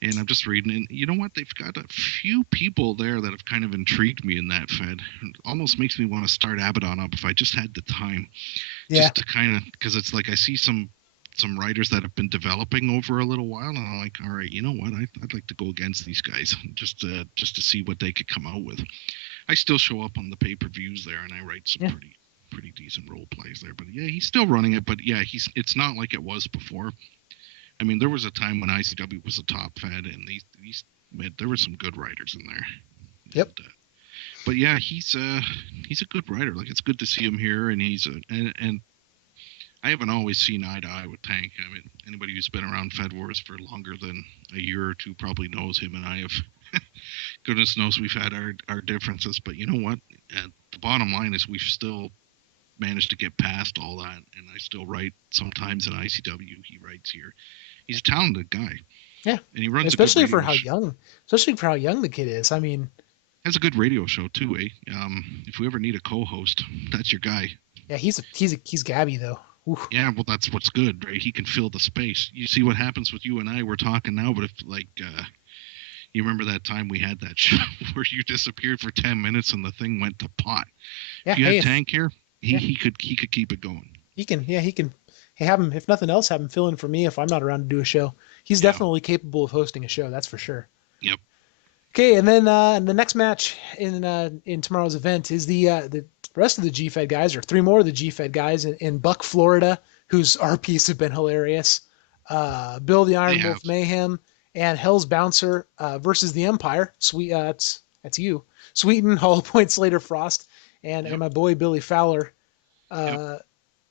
And I'm just reading, and you know what? They've got a few people there that have kind of intrigued me in that Fed. It almost makes me want to start Abaddon up if I just had the time, Yeah. just to kind of, because it's like I see some writers that have been developing over a little while, and I'm like, all right, you know what? I'd like to go against these guys just to see what they could come out with. I still show up on the pay per views there, and I write some Yeah. pretty decent role plays there. But yeah, he's still running it. But yeah, it's not like it was before. I mean, there was a time when ICW was a top Fed, and there were some good writers in there. Yep. And, but yeah, he's a good writer. Like it's good to see him here, and and I haven't always seen eye to eye with Tank. I mean, anybody who's been around Fed Wars for longer than a year or two probably knows him and I have. Goodness knows we've had our differences, but you know what? The bottom line is we've still managed to get past all that, and I still write sometimes in ICW. He writes here. He's a talented guy, Yeah. and he runs a good Especially for radio. how young, especially for how young the kid is. I mean, Has a good radio show too, eh? If we ever need a co-host, that's your guy. yeah, he's Gabby though. Ooh. Yeah, well, that's what's good, right? He can fill the space. You see what happens with you and I. We're talking now, but if like you remember that time we had that show where you disappeared for 10 minutes and the thing went to pot. Yeah. If you Hey, had if Tank here, yeah, he could keep it going. he can. Yeah, he can. Hey, have him. If nothing else, have him fill in for me if I'm not around to do a show. He's Yeah. definitely capable of hosting a show. That's for sure. Yep. Okay, and then the next match in tomorrow's event is the rest of the G-Fed guys, or three more of the G-Fed guys in Buck, Florida, whose RPs have been hilarious. Bill the They Iron have. Wolf Mayhem and Hell's Bouncer versus the Empire. Sweet, that's you. Sweeten, Hollow Point, Slater Frost, and Yep. my boy Billy Fowler. Yep. Uh,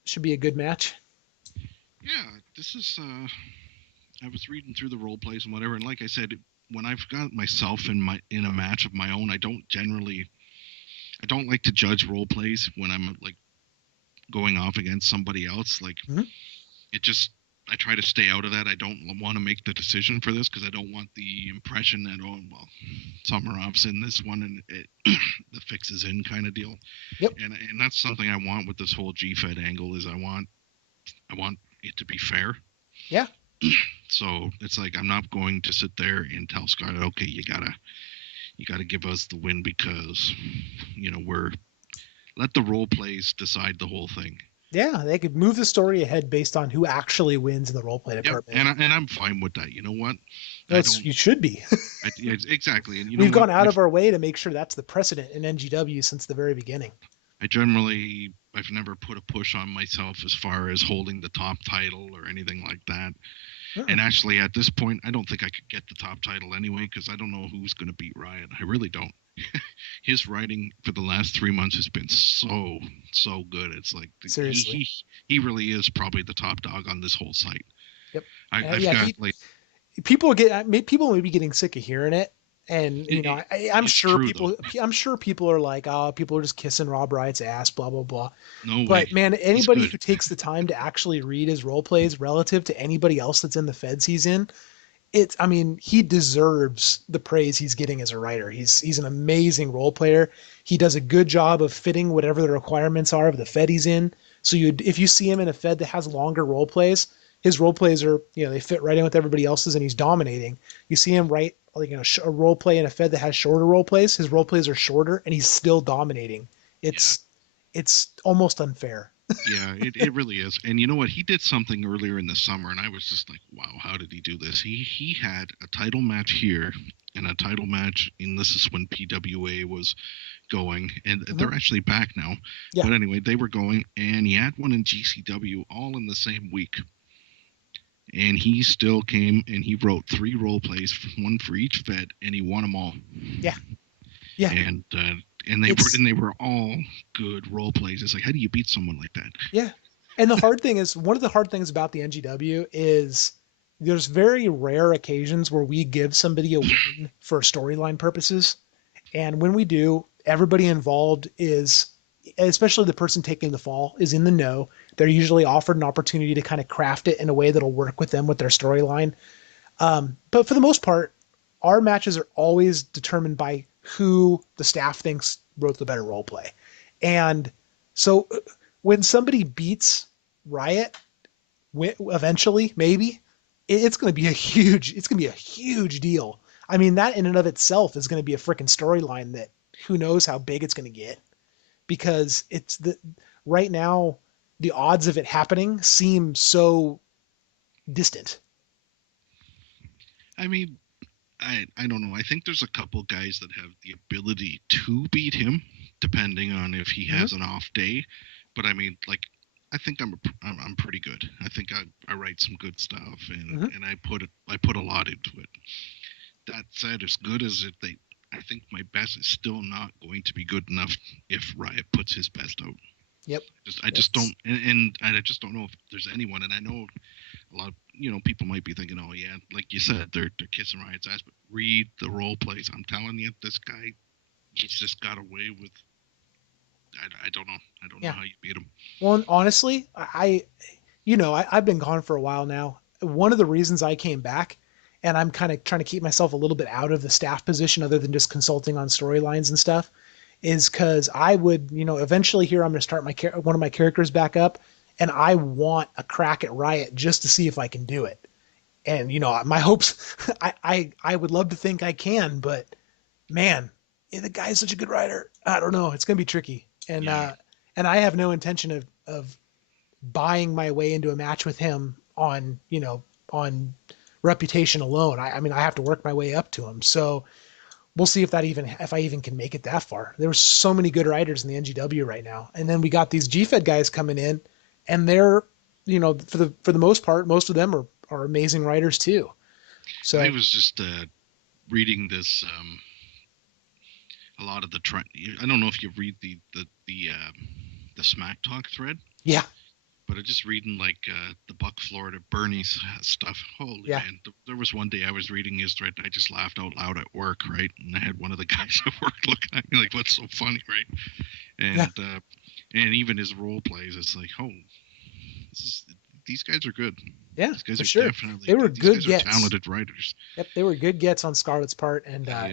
should be a good match. Yeah. This is. I was reading through the role plays and whatever, and like I said, when I've got myself in a match of my own, I don't like to judge role plays when I'm like going off against somebody else. Like Mhm. it just I try to stay out of that. I don't want to make the decision for this because I don't want the impression that Samarov's in this one and the fix is in kind of deal. Yep. And that's something I want with this whole GFed angle is I want it to be fair. Yeah. So it's like I'm not going to sit there and tell Scarlett, okay, you gotta give us the win because we're let the role plays decide the whole thing. Yeah, they could move the story ahead based on who actually wins in the role play Yep, department. and I'm fine with that. You know what? I That's don't. you should be. Yeah, exactly. And you know We've what? gone out of our way to make sure that's the precedent in NGW since the very beginning. I've never put a push on myself as far as holding the top title or anything like that. Uh-uh. And actually, at this point, I don't think I could get the top title anyway because I don't know who's going to beat Riot. I really don't. His writing for the last 3 months has been so good. It's like Seriously. he really is probably the top dog on this whole site. Yep. I've Yeah, got like people may be getting sick of hearing it, and I'm it's sure true though. people are like, oh, people are just kissing Rob Riot's ass, blah blah blah. No way. But man, He's anybody good. who takes the time to actually read his role plays relative to anybody else that's in the feds he's in, I mean, he deserves the praise he's getting as a writer. He's an amazing role player. He does a good job of fitting whatever the requirements are of the fed he's in. So if you see him in a fed that has longer role plays, his role plays are, they fit right in with everybody else's and he's dominating. You see him write like, a role play in a fed that has shorter role plays, his role plays are shorter and he's still dominating. Yeah. It's almost unfair. Yeah, it really is. And you know what? He did something earlier in the summer, and I was just like, wow, how did he do this? He had a title match here and a title match, and this is when PWA was going, and Mhm. they're actually back now. Yeah. But anyway, they were going, and he had one in GCW all in the same week. And he still came and he wrote 3 role plays, one for each Fed, and he won them all. Yeah. Yeah. And and It's they were all good role plays. It's like, how do you beat someone like that? Yeah. And the hard thing is, one of the hard things about the NGW is there's very rare occasions where we give somebody a win for storyline purposes. And when we do, everybody involved is, especially the person taking the fall, is in the know. They're usually offered an opportunity to kind of craft it in a way that'll work with them with their storyline. But for the most part, our matches are always determined by who the staff thinks wrote the better role play. And so when somebody beats Riot, eventually, maybe, it's going to be a huge deal. I mean, that in and of itself is going to be a freaking storyline that who knows how big it's going to get, because it's the right now the odds of it happening seem so distant. I mean, I don't know. I think there's a couple guys that have the ability to beat him, depending on if he Mm-hmm. has an off day. But I mean, like, I think I'm pretty good. I think I write some good stuff, Mm-hmm. and I put a lot into it. That said, as good as it they, I think my best is still not going to be good enough if Riot puts his best out. Yep. I just That's don't, and I just don't know if there's anyone. And I know a lot of people might be thinking, oh yeah, like you said, they're kissing Riot's ass, but read the role plays. I'm telling you, this guy, he's just got away with. I don't know. I don't know Yeah. how you beat him. Well, honestly, I've been gone for a while now. One of the reasons I came back, and I'm kind of trying to keep myself a little bit out of the staff position other than just consulting on storylines and stuff, is because I would, eventually here I'm going to start one of my characters back up, and I want a crack at Riot just to see if I can do it. And my hopes, I would love to think I can, but man, the guy is such a good writer. I don't know. It's going to be tricky, Yeah, and I have no intention of buying my way into a match with him on reputation alone. I mean, I have to work my way up to him. So we'll see if I even can make it that far. There's so many good writers in the NGW right now, and then we got these GFed guys coming in, and they're for the most part, most of them are amazing writers too. I So was just reading this. A lot of the I don't know if you read the Smack Talk thread, yeah, but I just reading like the Buck Florida Bernie's stuff. Holy yeah, man! There was one day I was reading his thread. I just laughed out loud at work, right? And I had one of the guys at work looking at me like, "What's so funny, right?" yeah, And even his role plays, it's like, oh, this is these guys are good. yeah, These guys for are sure. definitely They were these good guys are gets. talented writers. Yep, they were good gets on Scarlett's part, I and I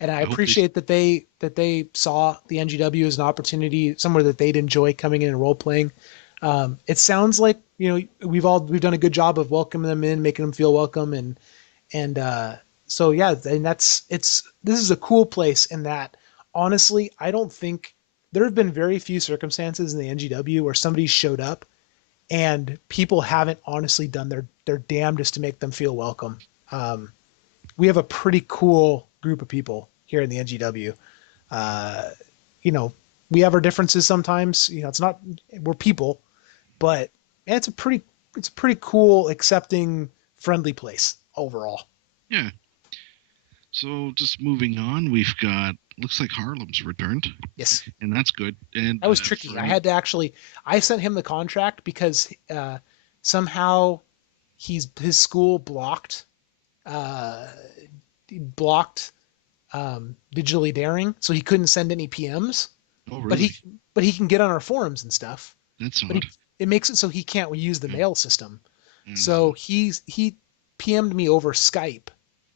I hope they. appreciate that they saw the NGW as an opportunity, somewhere that they'd enjoy coming in and role playing. It sounds like we've done a good job of welcoming them in, making them feel welcome, and so yeah, and this is a cool place in that honestly, I don't think there have been very few circumstances in the NGW where somebody showed up and people haven't honestly done their damnedest to make them feel welcome. Um, we have a pretty cool group of people here in the NGW. Uh, you know, we have our differences sometimes. It's not we're people, but man, it's a pretty cool, accepting, friendly place overall. Yeah. So just moving on, we've got looks like Harlem's returned, Yes, and that's good. And that was for tricky. any, I sent him the contract because somehow his school uh, blocked digitally daring, so he couldn't send any PMs. oh But really? he can get on our forums and stuff. That's But odd. it makes it so he can't use the Yeah. mail system. So Mhm. he PM'd me over Skype,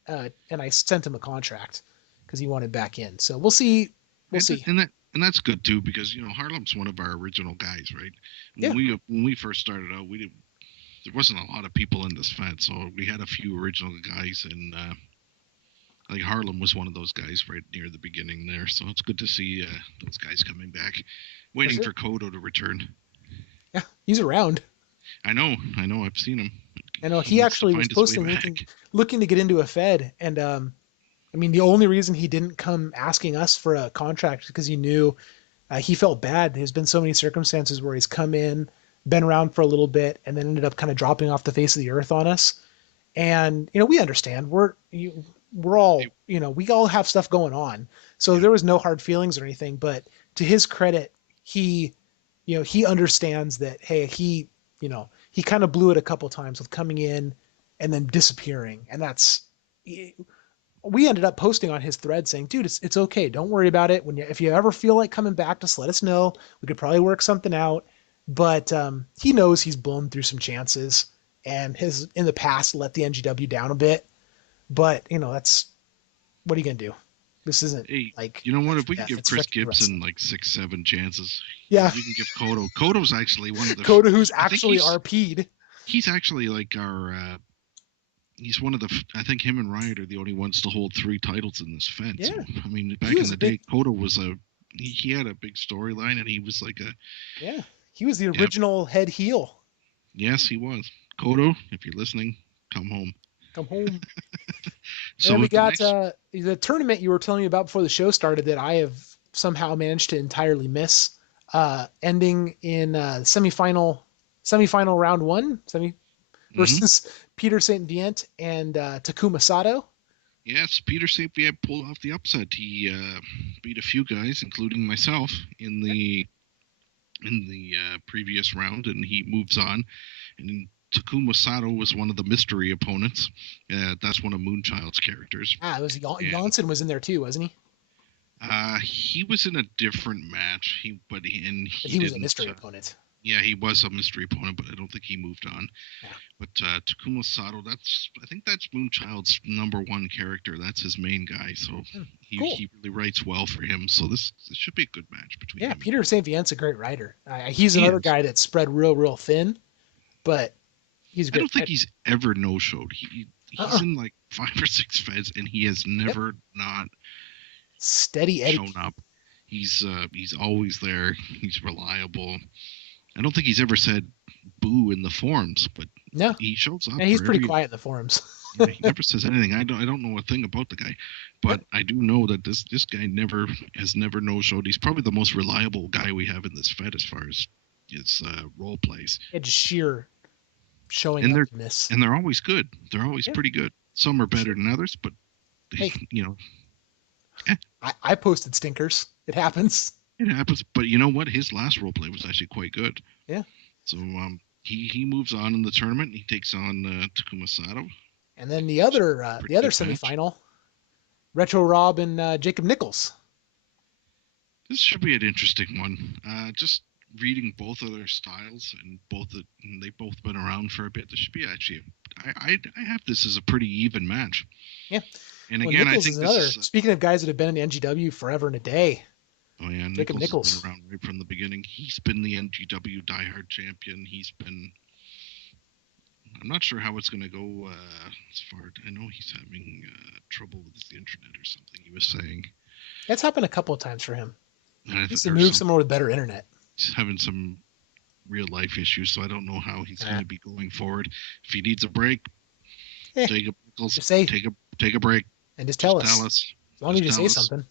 and I sent him a contract because he wanted back in. So we'll see. We'll see. And that's good too because Harlem's one of our original guys, right? Yeah, When we first started out, we didn't there wasn't a lot of people in this fed, so we had a few original guys, and like Harlem was one of those guys right near the beginning there. So it's good to see those guys coming back. for Waiting sure. for Kodo to return. He's around. I know, I've seen him. I know He he needs to actually was find his way posting back. looking to get into a Fed, and I mean the only reason he didn't come asking us for a contract is because he knew he felt bad. There's been so many circumstances where he's come in, been around for a little bit, and then ended up kind of dropping off the face of the earth on us. And we understand. We're all we all have stuff going on, so Yeah, there was no hard feelings or anything. But to his credit, he understands that hey he kind of blew it a couple times with coming in and then disappearing, and that's we ended up posting on his thread saying, dude, it's okay. Don't worry about it. If you ever feel like coming back, just let us know. We could probably work something out. But he knows he's blown through some chances and has in the past let the nGw down a bit. But that's what are you gonna do? This isn't hey, like you know what? life If we or can death. give It's Chris retro Gibson wrestling. like 6, 7 chances, Yeah, you can give Kodo. Kodo's actually one of the. Coda, who's I think actually RP'd. he's actually like our. He's one of the. I think him and Riot are the only ones to hold 3 titles in this Fed. So Yeah, I mean, he back in was a the big. day, Kodo was a. He had a big storyline, and he was like a. Yeah, he was the Yep. original head heel. Yes, he was. Kodo, if you're listening, come home. Come home. And then So we the got next. the tournament you were telling me about before the show started that I have somehow managed to entirely miss, ending in semifinal round one, Mm-hmm. versus Peter Saint Vient and Takuma Sato. Yes, Peter St. Pierre pulled off the upset. He beat a few guys, including myself, in the previous round, and he moves on. And Takuma Sato was one of the mystery opponents. That's one of Moonchild's characters, Ah, it was and Janssen was in there too, wasn't he? he was in a different match. And But he he was a didn't. mystery opponent. Yeah, he was a mystery opponent, but I don't think he moved on. Yeah. But Takuma Sato, I think that's Moonchild's #1 character. That's his main guy. So Hmm, he cool. he really writes well for him. So this should be a good match between Yeah, him and Peter Saint Vient's a great writer. He's he another is. guy that's spread real thin, but he's a I great don't think writer. he's ever no showed. He's Uh-uh. in like 5 or 6 feds, and he has Yep. never not Steady shown Eddie. up. He's always there. He's reliable. I don't think he's ever said boo in the forums, but No, he shows up and he's for pretty every. quiet in the forums. Yeah, he never says anything. I don't know a thing about the guy, Yep. but I do know that this guy never no showed. He's probably the most reliable guy we have in this fed as far as his role plays, Yeah, just sheer showing and up they're in this. and they're always good. They're always Yeah, pretty good. Some are better sure. than others, but Hey, you know, eh, I posted stinkers. It happens. it happens. But you know what? His last role play was actually quite good. Yeah. So he moves on in the tournament. He takes on Takuma Sato. And then Pretty the other good match. semifinal, Retro Rob and Jacob Nichols. This should be an interesting one. Just reading both of their styles and they've both been around for a bit. This should be actually. I have this as a pretty even match. Yeah. And Well, again, I Nichols is think this another. is. Speaking of guys that have been in NGW forever and a day, Oh yeah, Jacob Nichols has been Nichols. around right from the beginning. He's been the NGW diehard champion. He's been. I'm not sure how it's going to go as far. I know he's having trouble with the internet or something. He was saying, That's happened a couple of times for him. and He needs to there's move some. somewhere with better internet. He's having some real life issues, so I don't know how he's going Uh, to be going forward. If he needs a break, eh, Jacob Nichols, just say take a break. and just tell Just us. tell us. As long as Just you tell say us. something.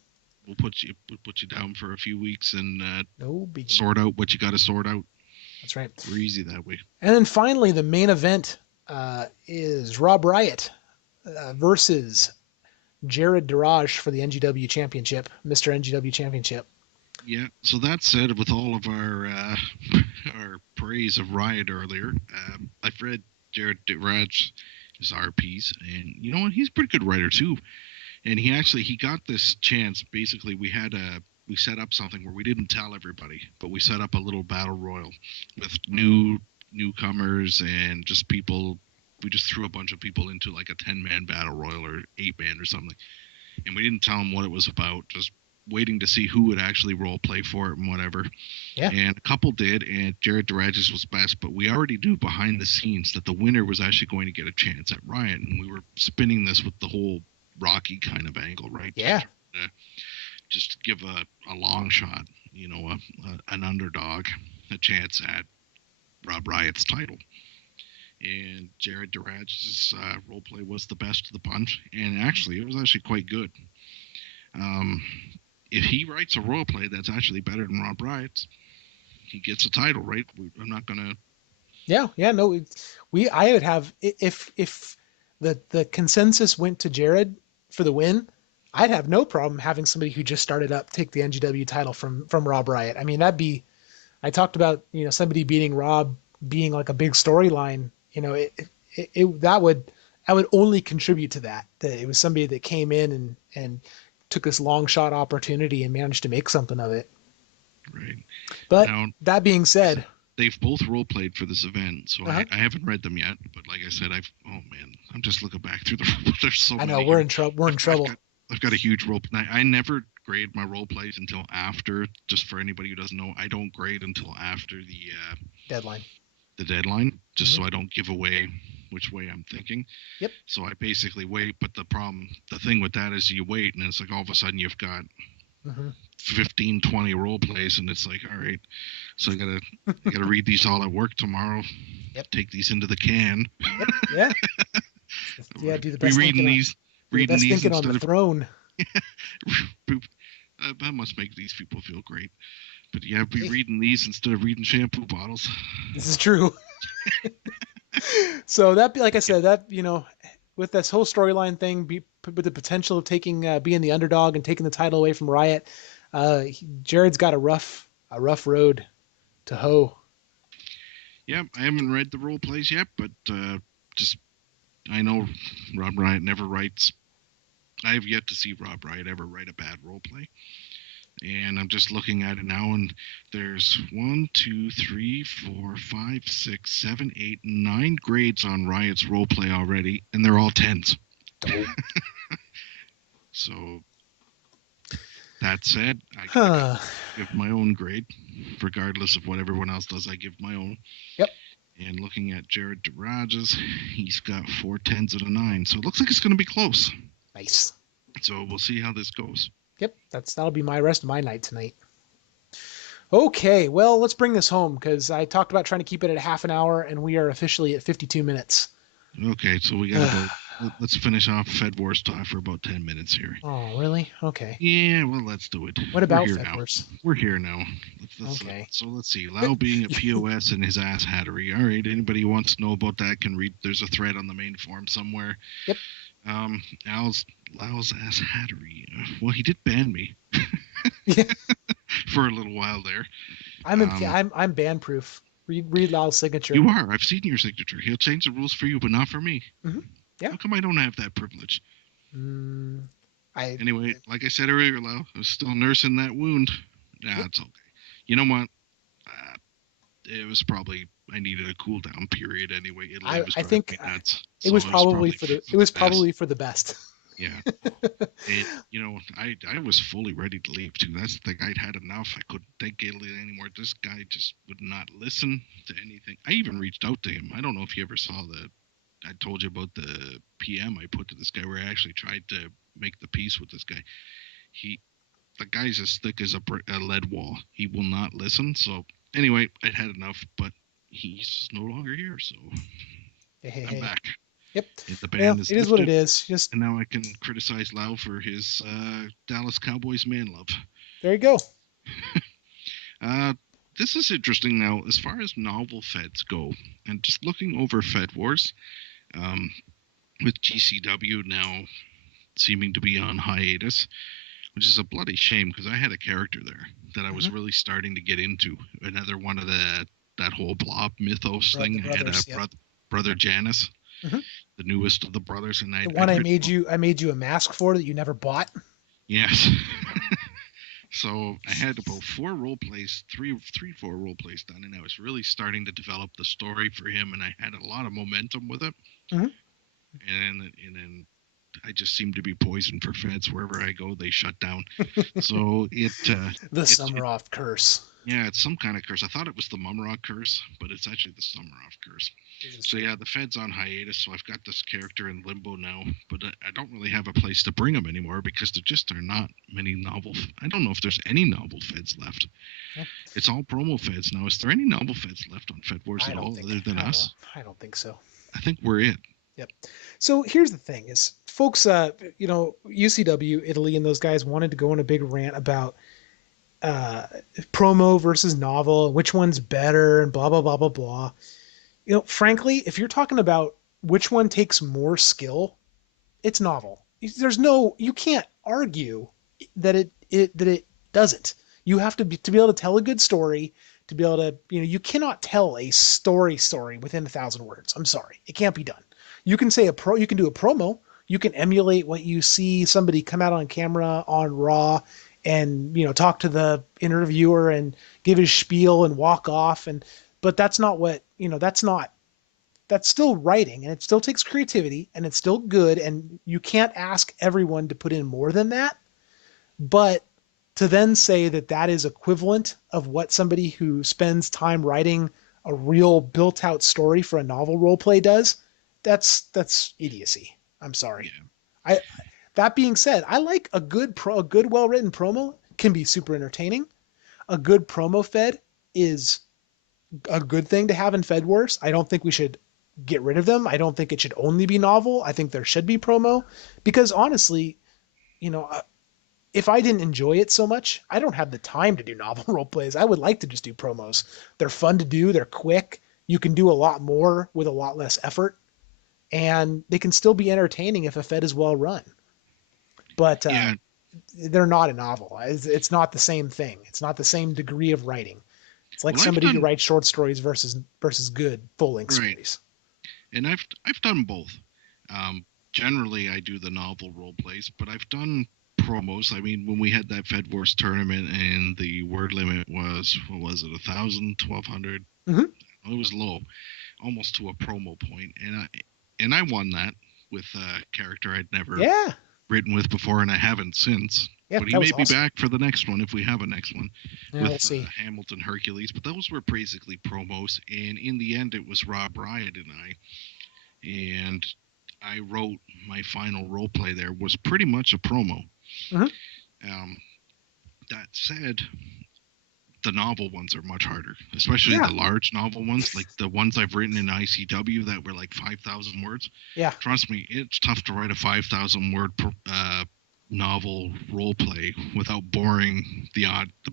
We'll put you down for a few weeks and No biggie. sort out what you got to sort out. That's right. We're easy that way. And then finally, the main event is Rob Riot versus Jared Daraj for the NGW Championship, Mr. NGW Championship. Yeah. So that said, with all of our our praise of Riot earlier, I've read Jared Raj his RPs, and you know what? He's a pretty good writer too. And he got this chance. Basically, we set up something where we didn't tell everybody, but we set up a little battle royal with newcomers and just people. We just threw a bunch of people into like a 10-man battle royal or 8-man or something, and we didn't tell them what it was about. Just waiting to see who would actually role play for it and whatever. Yeah. And a couple did, and Jared Durages was best. But we already knew behind the scenes that the winner was actually going to get a chance at Ryan, and we were spinning this with the whole Rocky kind of angle, right? Yeah. Just to give a long shot, an underdog a chance at Rob Riot's title. And Jared Duraj's role play was the best of the bunch, and actually, it was actually quite good. Um, if he writes a role play that's actually better than Rob Riot's, he gets a title, right? I'm not gonna. Yeah, yeah, no, I would have if the consensus went to Jared for the win, I'd have no problem having somebody who just started up take the NGW title from Rob Riot. I mean, that'd be I talked about, somebody beating Rob being like a big storyline, that would only contribute to that. That it was somebody that came in and took this long shot opportunity and managed to make something of it. Right But now, that being said, they've both role played for this event, so uh-huh, I haven't read them yet. But like I said, oh man, I'm just looking back through the. There's so I know many we're here. in trouble. We're in I've trouble. got a huge role. I never grade my role plays until after. Just for anybody who doesn't know, I don't grade until after Deadline. the deadline, just Hmm. so I don't give away which way I'm thinking. Yep. So I basically wait. But the thing with that is you wait, and it's like all of a sudden you've got Hmm. 15, 20 role plays, and it's like, all right, so I gotta read these all at work tomorrow. Yep. Take these into the can. Yep. Yeah. Yeah. Do the Be best reading thinking. these, Do the reading best these thinking on the instead of. throne. That must make these people feel great. But yeah, be Hey, reading these instead of reading shampoo bottles. this is true. So that, like I Yeah, said, that with this whole storyline thing, with the potential of taking being the underdog and taking the title away from Riot, Jared's got a rough road to hoe. yeah. I haven't read the role plays yet, but just I know Rob Riot never writes. I have yet to see Rob Riot ever write a bad role play. And I'm just looking at it now, and there's 1, 2, 3, 4, 5, 6, 7, 8, 9 grades on Riot's roleplay already, and they're all tens. Dope. So that said, I got to Huh. give my own grade, regardless of what everyone else does. I give my own. Yep. And looking at Jared DeRajas, he's got 4 tens and a 9, so it looks like it's going to be close. Nice. So we'll see how this goes. Yep. That'll be my rest of my night tonight. Okay. Well, let's bring this home because I talked about trying to keep it at half an hour, and we are officially at 52 minutes. Okay, so we got about. Let's finish off Fed Wars talk for about 10 minutes here. Oh, really? Okay. Yeah, well, let's do it. What We're about here Fed now. Wars? We're here now. Okay. So let's see. Lau being a POS and his ass hattery. All right, anybody who wants to know about that can read. There's a thread on the main forum somewhere. Yep. Um, Al's Lau's ass hattery. Well, he did ban me Yeah. for a little while there. I'm in, Um, I'm ban proof. Read Lyle's signature. you are. I've seen your signature. He'll change the rules for you, but not for me. Hmm. Yeah. How come I don't have that privilege? Mm, I Anyway, like I said earlier, Lau, I was still nursing that wound. Nah, Yep. it's okay. You know what? It was probably I needed a cool down period anyway. Italy was I driving think me nuts, it so was it was probably probably for the for the best. for the best. Yeah, I was fully ready to leave too. That's the thing. I'd had enough. I couldn't take Italy anymore. This guy just would not listen to anything. I even reached out to him. I don't know if you ever saw the. I told you about the PM I put to this guy where I actually tried to make the peace with this guy. He the guy's as thick as a lead wall. He will not listen. So anyway, I'd had enough, but he's no longer here, so Hey, hey, I'm hey. back. Yep. And the Well, ban is it is what it lifted, is. Just and now I can criticize Lau for his Dallas Cowboys man love. there you go. Uh, this is interesting now, as far as novel feds go, and just looking over Fed Wars, um, with GCW now seeming to be on hiatus, which is a bloody shame because I had a character there that I was Hmm. really starting to get into. Another one of that whole blob mythos The thing. I had a brothers. Yep. brother Janus, Hmm. the newest of the brothers, and The one I'd written. I made you a mask for that you never bought. Yes. So I had about 4 role plays, four role plays done, and I was really starting to develop the story for him, and I had a lot of momentum with it. Hmm. And then I just seem to be poison for feds wherever I go. They shut down. So The it Summeroff curse. yeah, it's some kind of curse. I thought it was the Mumrock curse, but it's actually the Summeroff curse. This is So true. yeah, the Fed's on hiatus, so I've got this character in limbo now, but I don't really have a place to bring him anymore because there just are not many novel. I don't know if there's any novel Feds left. Yeah, It's all promo Feds now. Is there any novel Feds left on Fed Wars I at don't all think other than I don't us? I don't think so. I think we're it. Yep. So here's the thing: is folks, UCW, Italy, and those guys wanted to go on a big rant about uh, promo versus novel, which one's better, and blah blah blah blah blah. Frankly, if you're talking about which one takes more skill, it's novel. You can't argue that it doesn't. You have to be able to tell a good story, to be able to, you cannot tell a story within 1,000 words. I'm sorry, it can't be done. You can do a promo, you can emulate what you see somebody come out on camera on Raw and talk to the interviewer and give his spiel and walk off, but that's not what that's still writing, and it still takes creativity, and it's still good, and you can't ask everyone to put in more than that. But to then say that that is equivalent of what somebody who spends time writing a real built out story for a novel role play does, that's idiocy. I'm sorry. Yeah. I That being said, I like a good well written promo can be super entertaining. A good promo fed is a good thing to have in Fed Wars. I don't think we should get rid of them. I don't think it should only be novel. I think there should be promo because honestly, you know, uh, if I didn't enjoy it so much, I don't have the time to do novel role plays. I would like to just do promos. They're fun to do, they're quick. You can do a lot more with a lot less effort, and they can still be entertaining if a Fed is well run. But Yeah. they're not a novel. It's not the same thing. It's not the same degree of writing. It's like Well, I've somebody who done writes short stories versus good full length right, stories. and I've done both. Um, Generally, I do the novel role plays, but I've done promos. I mean, when we had that Fed Wars tournament and the word limit was, what was it, 1,000, 1,200? Mm-hmm. It was low, almost to a promo point, and I won that with a character I'd never Yeah, written with before, and I haven't since. yeah, But he that may was be awesome. back for the next one if we have a next one Yeah, with we'll see. Hamilton Hercules. But those were basically promos, and in the end, it was Rob Riot and I wrote my final role play. There was pretty much a promo. Mm-hmm. Um, that said, the novel ones are much harder, especially Yeah, the large novel ones, like the ones I've written in ICW that were like 5,000 words. yeah, Trust me, it's tough to write a 5,000 word novel role play without boring the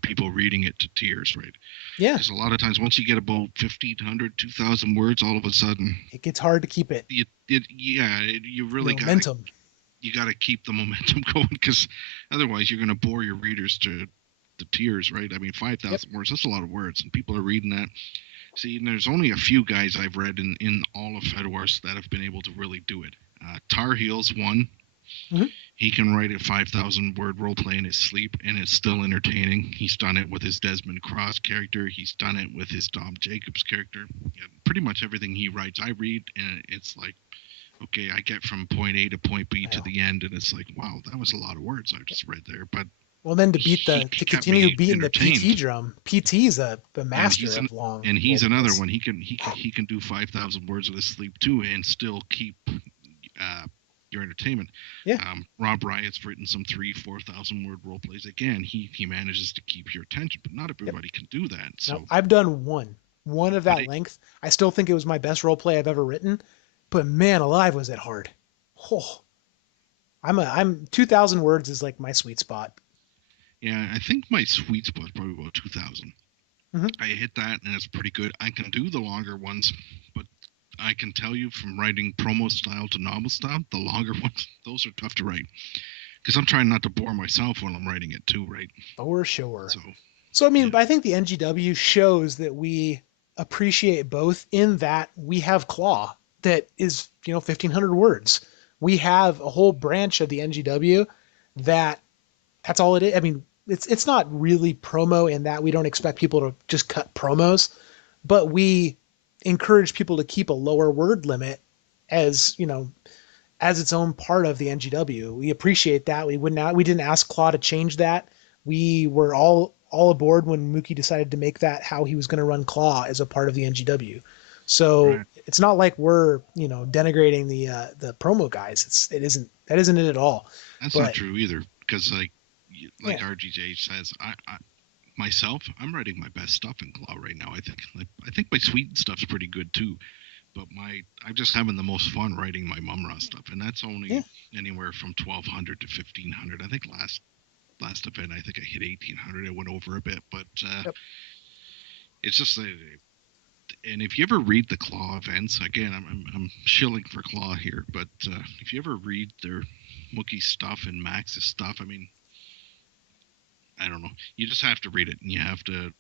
people reading it to tears, right? yeah. Because a lot of times, once you get about 1,500, 2,000 words, all of a sudden, It gets hard to keep you the really momentum. gotta keep the momentum going because otherwise you're gonna bore your readers to the tears, right? I mean, Yep. 5,000 words, that's a lot of words, and people are reading that. See, and there's only a few guys I've read in all of Fed Wars that have been able to really do it. Tar Heels, one. Mm-hmm. He can write a 5,000 word role play in his sleep, and it's still entertaining. He's done it with his Desmond Cross character. He's done it with his Dom Jacobs character. Yeah, pretty much everything he writes, I read, and it's like, okay, I get from point A to point B to Well, the end, and it's like, wow, that was a lot of words I just read there. But well, then he to kept continue me beating the PT entertained, drum. PT's the and master of long role he's another plays. one. He can do 5,000 words in his sleep too, and still keep your entertainment. Yeah. Rob Riot's written some 4,000 word role plays. Again, he manages to keep your attention, but not Yep. everybody can do that. Now So, I've done one of but that length. I still think it was my best role play I've ever written, but man alive was it hard. Oh, I'm 2,000 words is like my sweet spot. yeah, I think my sweet spot is probably about 2,000. Mm-hmm. I hit that, and it's pretty good. I can do the longer ones, but I can tell you from writing promo style to novel style, the longer ones, those are tough to write because I'm trying not to bore myself when I'm writing it too, right? For sure. So, So I mean, yeah, I think the NGW shows that we appreciate both in that we have Claw that is 1,500 words. We have a whole branch of the NGW that that's all it is. I mean, it's not really promo in that we don't expect people to just cut promos, but we encourage people to keep a lower word limit as as its own part of the NGW. We appreciate that. We didn't ask Claw to change that. We were all aboard when Mookie decided to make that how he was going to run Claw as a part of the NGW. So Right. it's not like we're denigrating the promo guys. It isn't it at all. That's not But true either, because yeah, like RGJ says, I myself, I'm writing my best stuff in Claw right now. I think my Sweden stuff's pretty good too. But I'm just having the most fun writing my Mumra stuff, and that's yeah, only anywhere from 1,200 to 1,500. I think last event, I think I hit 1,800. I went over a bit, but yep. it's just and if you ever read the Claw events, again, I'm shilling for Claw here, but if you ever read their Mookie stuff and Max's stuff, I mean, I don't know, you just have to read it, and you have to.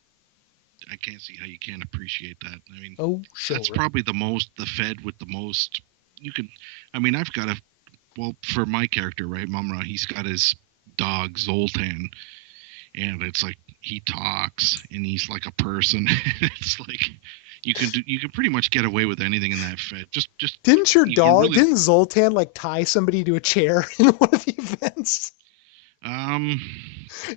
I can't see how you can't appreciate that. I mean, Oh, that's sure. probably the Fed with the most. You can, I mean, I've got a well, for my character, right, Mumra, he's got his dog Zoltan, and it's like he talks and he's like a person. It's like you can pretty much get away with anything in that Fed. Just Didn't your you dog? really Didn't Zoltan like tie somebody to a chair in one of the events? um.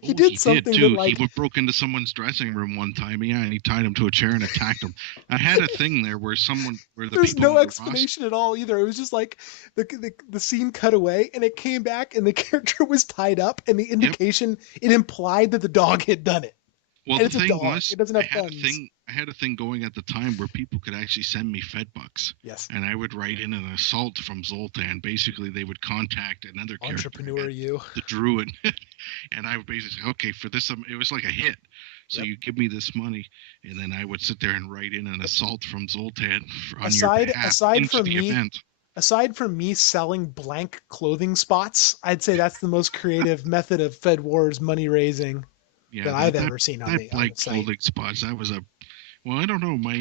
He Oh, did he did something that too. He like broke into someone's dressing room one time, yeah, and he tied him to a chair and attacked him. I had a thing there where the there's people no on the roster. explanation at all either. It was just like the scene cut away and it came back and the character was tied up and the Yep. indication it implied that the dog had done it. Well, And the it's a thing dog. was, It doesn't have thumbs. I had a thing going at the time where people could actually send me Fed bucks, Yes. and I would write in an assault from Zoltan. Basically, they would contact another character I Entrepreneur had, you. the Druid, and I would basically say, okay, for this, it was like a hit. So Yep. you give me this money, and then I would sit there and write in an assault from Zoltan on your Aside behalf aside into from the me event. aside from me selling blank clothing spots, I'd say that's the most creative method of Fed Wars money raising Yeah, that I've ever seen on that the blank site. clothing spots. That was a well, I don't know. My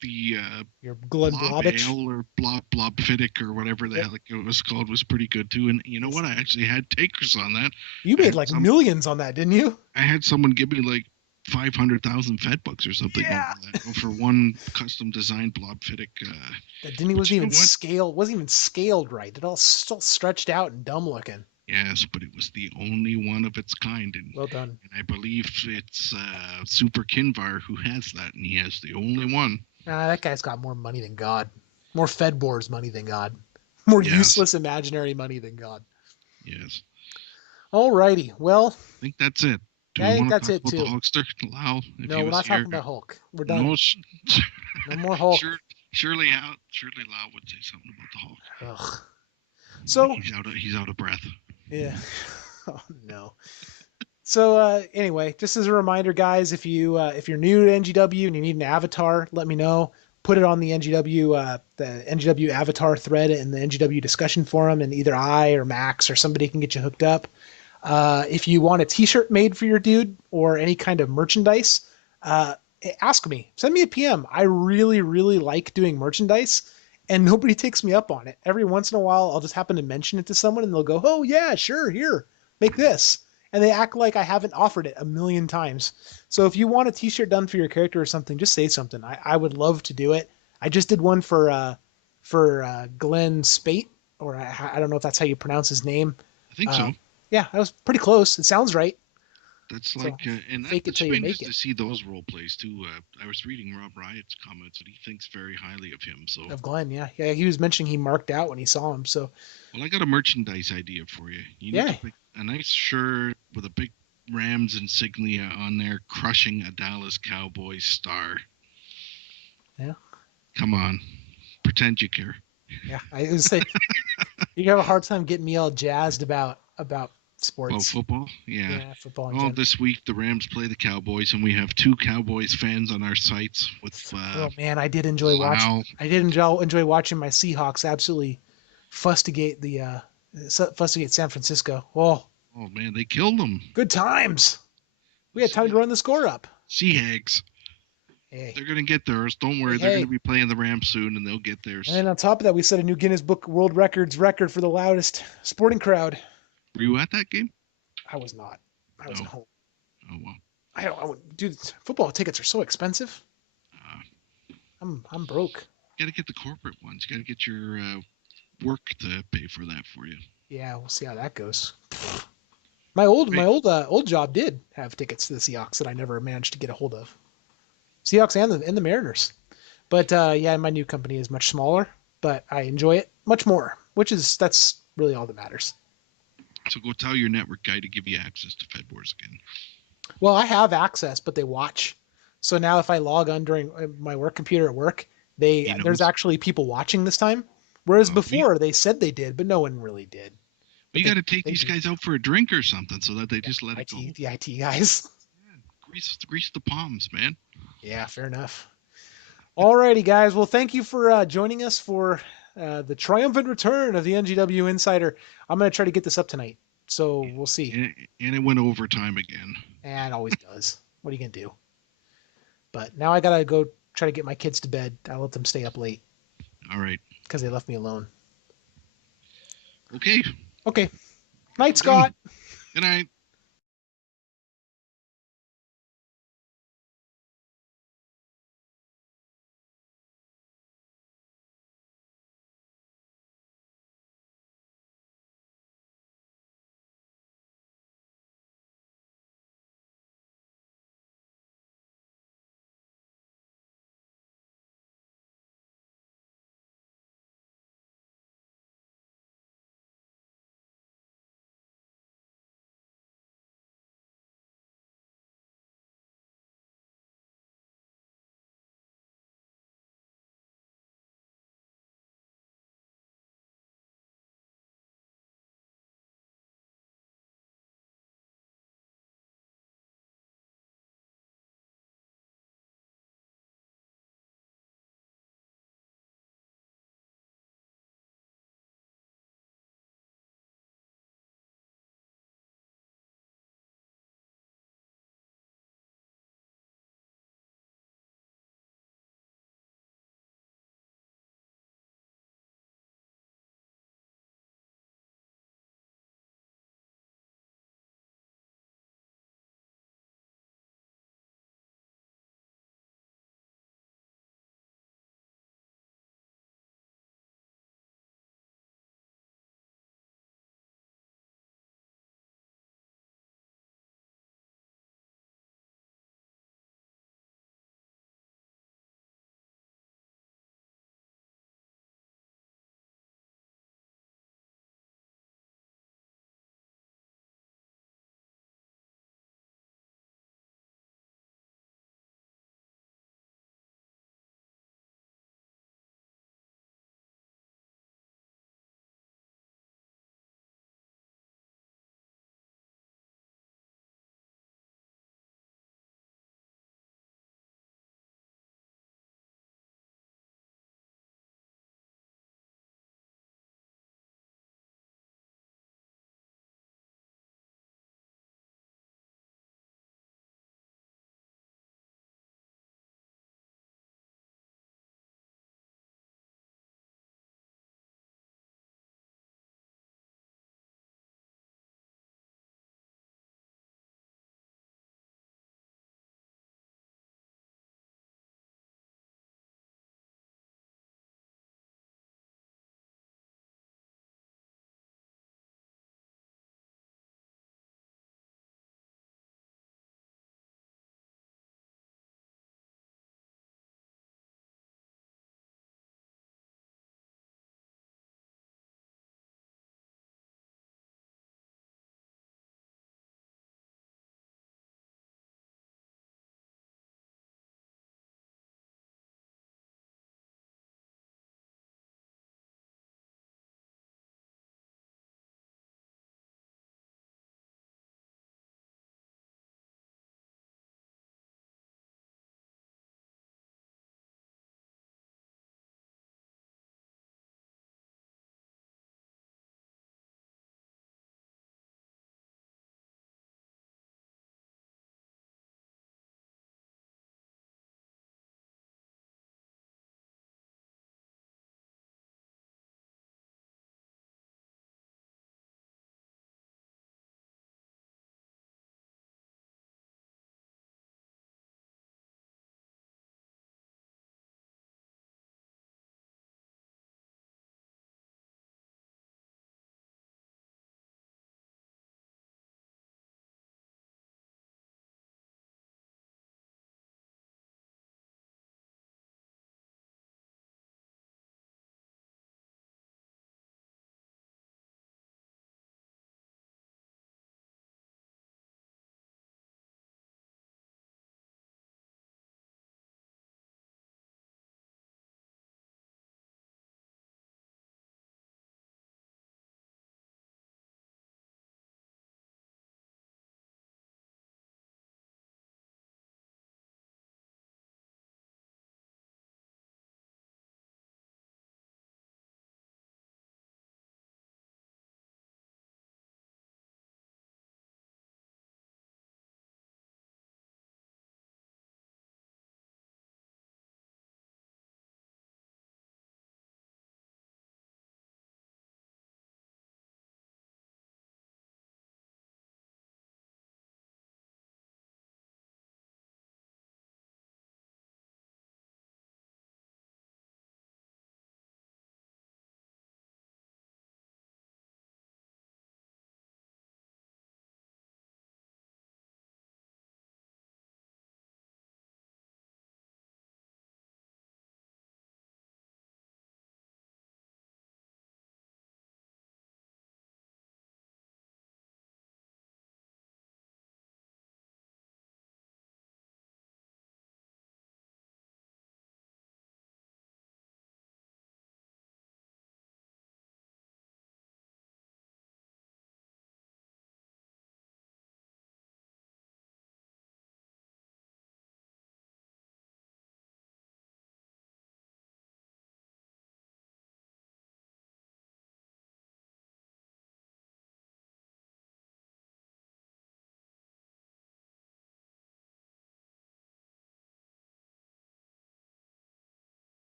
the Your Glenn Blob Blobich. Ale or Blob Fiddick or whatever the Yep. hell it was called was pretty good too. And you know Yes. what? I actually had takers on that. You I made had like millions on that, didn't you? someone give me like 500,000 Fed bucks or something over Yeah. that for one custom designed Blob Fiddick. That didn't But wasn't you even know what? scaled. Wasn't even scaled right. It all still stretched out and dumb looking. Yes, but it was the only one of its kind, Well done. and I believe it's Super Kinvar who has that, and he has the only one. That guy's got more money than God. More Fed Wars money than God. More Yes, useless imaginary money than God. yes. Alrighty. Well, I think that's it. Do yeah, I we think want to that's talk it about the too. Hulkster? Lau, if No, he we're was not here. talking about Hulk. We're done. No, No more Hulk. sure, surely Lau would say something about the Hulk. Ugh. So, He's out of breath. yeah. Oh no. So anyway, just as a reminder, guys, if you're new to NGW and you need an avatar, let me know. Put it on the NGW avatar thread in the NGW discussion forum, and either I or Max or somebody can get you hooked up. If you want a T-shirt made for your dude or any kind of merchandise, uh, ask me. Send me a PM. I really, really like doing merchandise, and nobody takes me up on it. Every once in a while, I'll just happen to mention it to someone, and they'll go, "Oh yeah, sure, here, make this." And they act like I haven't offered it a million times. So if you want a T-shirt done for your character or something, just say something. I would love to do it. I just did one for Glenn Spate, or I don't know if that's how you pronounce his name. I think so. Um, yeah, that was pretty close. It sounds right. That's like, So and fake it that's till you really nice make to it. see those role plays too. I was reading Rob Riot's comments, and he thinks very highly of him. So, Of Glenn, yeah, yeah. He was mentioning he marked out when he saw him. So well, I got a merchandise idea for you. You need yeah, to pick a nice shirt with a big Rams insignia on there, crushing a Dallas Cowboys star. yeah, Come on, pretend you care. yeah. I would say you have a hard time getting me all jazzed about Well, sports. football, yeah. Yeah, football in Well, general. this week the Rams play the Cowboys, and we have two Cowboys fans on our sites with Oh man, I did enjoy watching. Lau. I did enjoy watching my Seahawks absolutely fustigate fustigate San Francisco. Oh, Oh man, they killed them. good times. The We had time to run the score up. Sea Hags. Hey, They're gonna get theirs. Don't hey, worry, they're gonna hey. be playing the Rams soon, and they'll get And theirs. then on top of that, we set a new Guinness Book World Records record for the loudest sporting crowd. Were you at that game? I was not. I was Oh, at home. oh well. I don't. I would, dude, football tickets are so expensive. Uh, I'm broke. you gotta get the corporate ones. You gotta get your work to pay for that for you. Yeah, we'll see how that goes. My old job did have tickets to the Seahawks that I never managed to get a hold of. Seahawks and the Mariners. But yeah, my new company is much smaller, but I enjoy it much more, that's really all that matters. So go tell your network guy to give you access to Fed Wars again. Well, I have access, but they watch. So now if I log on during my work computer at work, He there's knows. actually people watching this time. Whereas We before they said they did, but no one really did. But we got they to take they these do. guys out for a drink or something so that they Yeah, just let it go. the IT guys. Yeah, grease the palms, man. Yeah, fair enough. Alrighty, guys. Well, thank you for joining us for the triumphant return of the nGw Insider. I'm gonna try to get this up tonight, so we'll see. And it went overtime again. And it always does. What are you gonna do? But now I gotta go try to get my kids to bed. I let them stay up late All right. because they left me alone. Okay. Okay. Guess Night, we're done. Scott. Good night.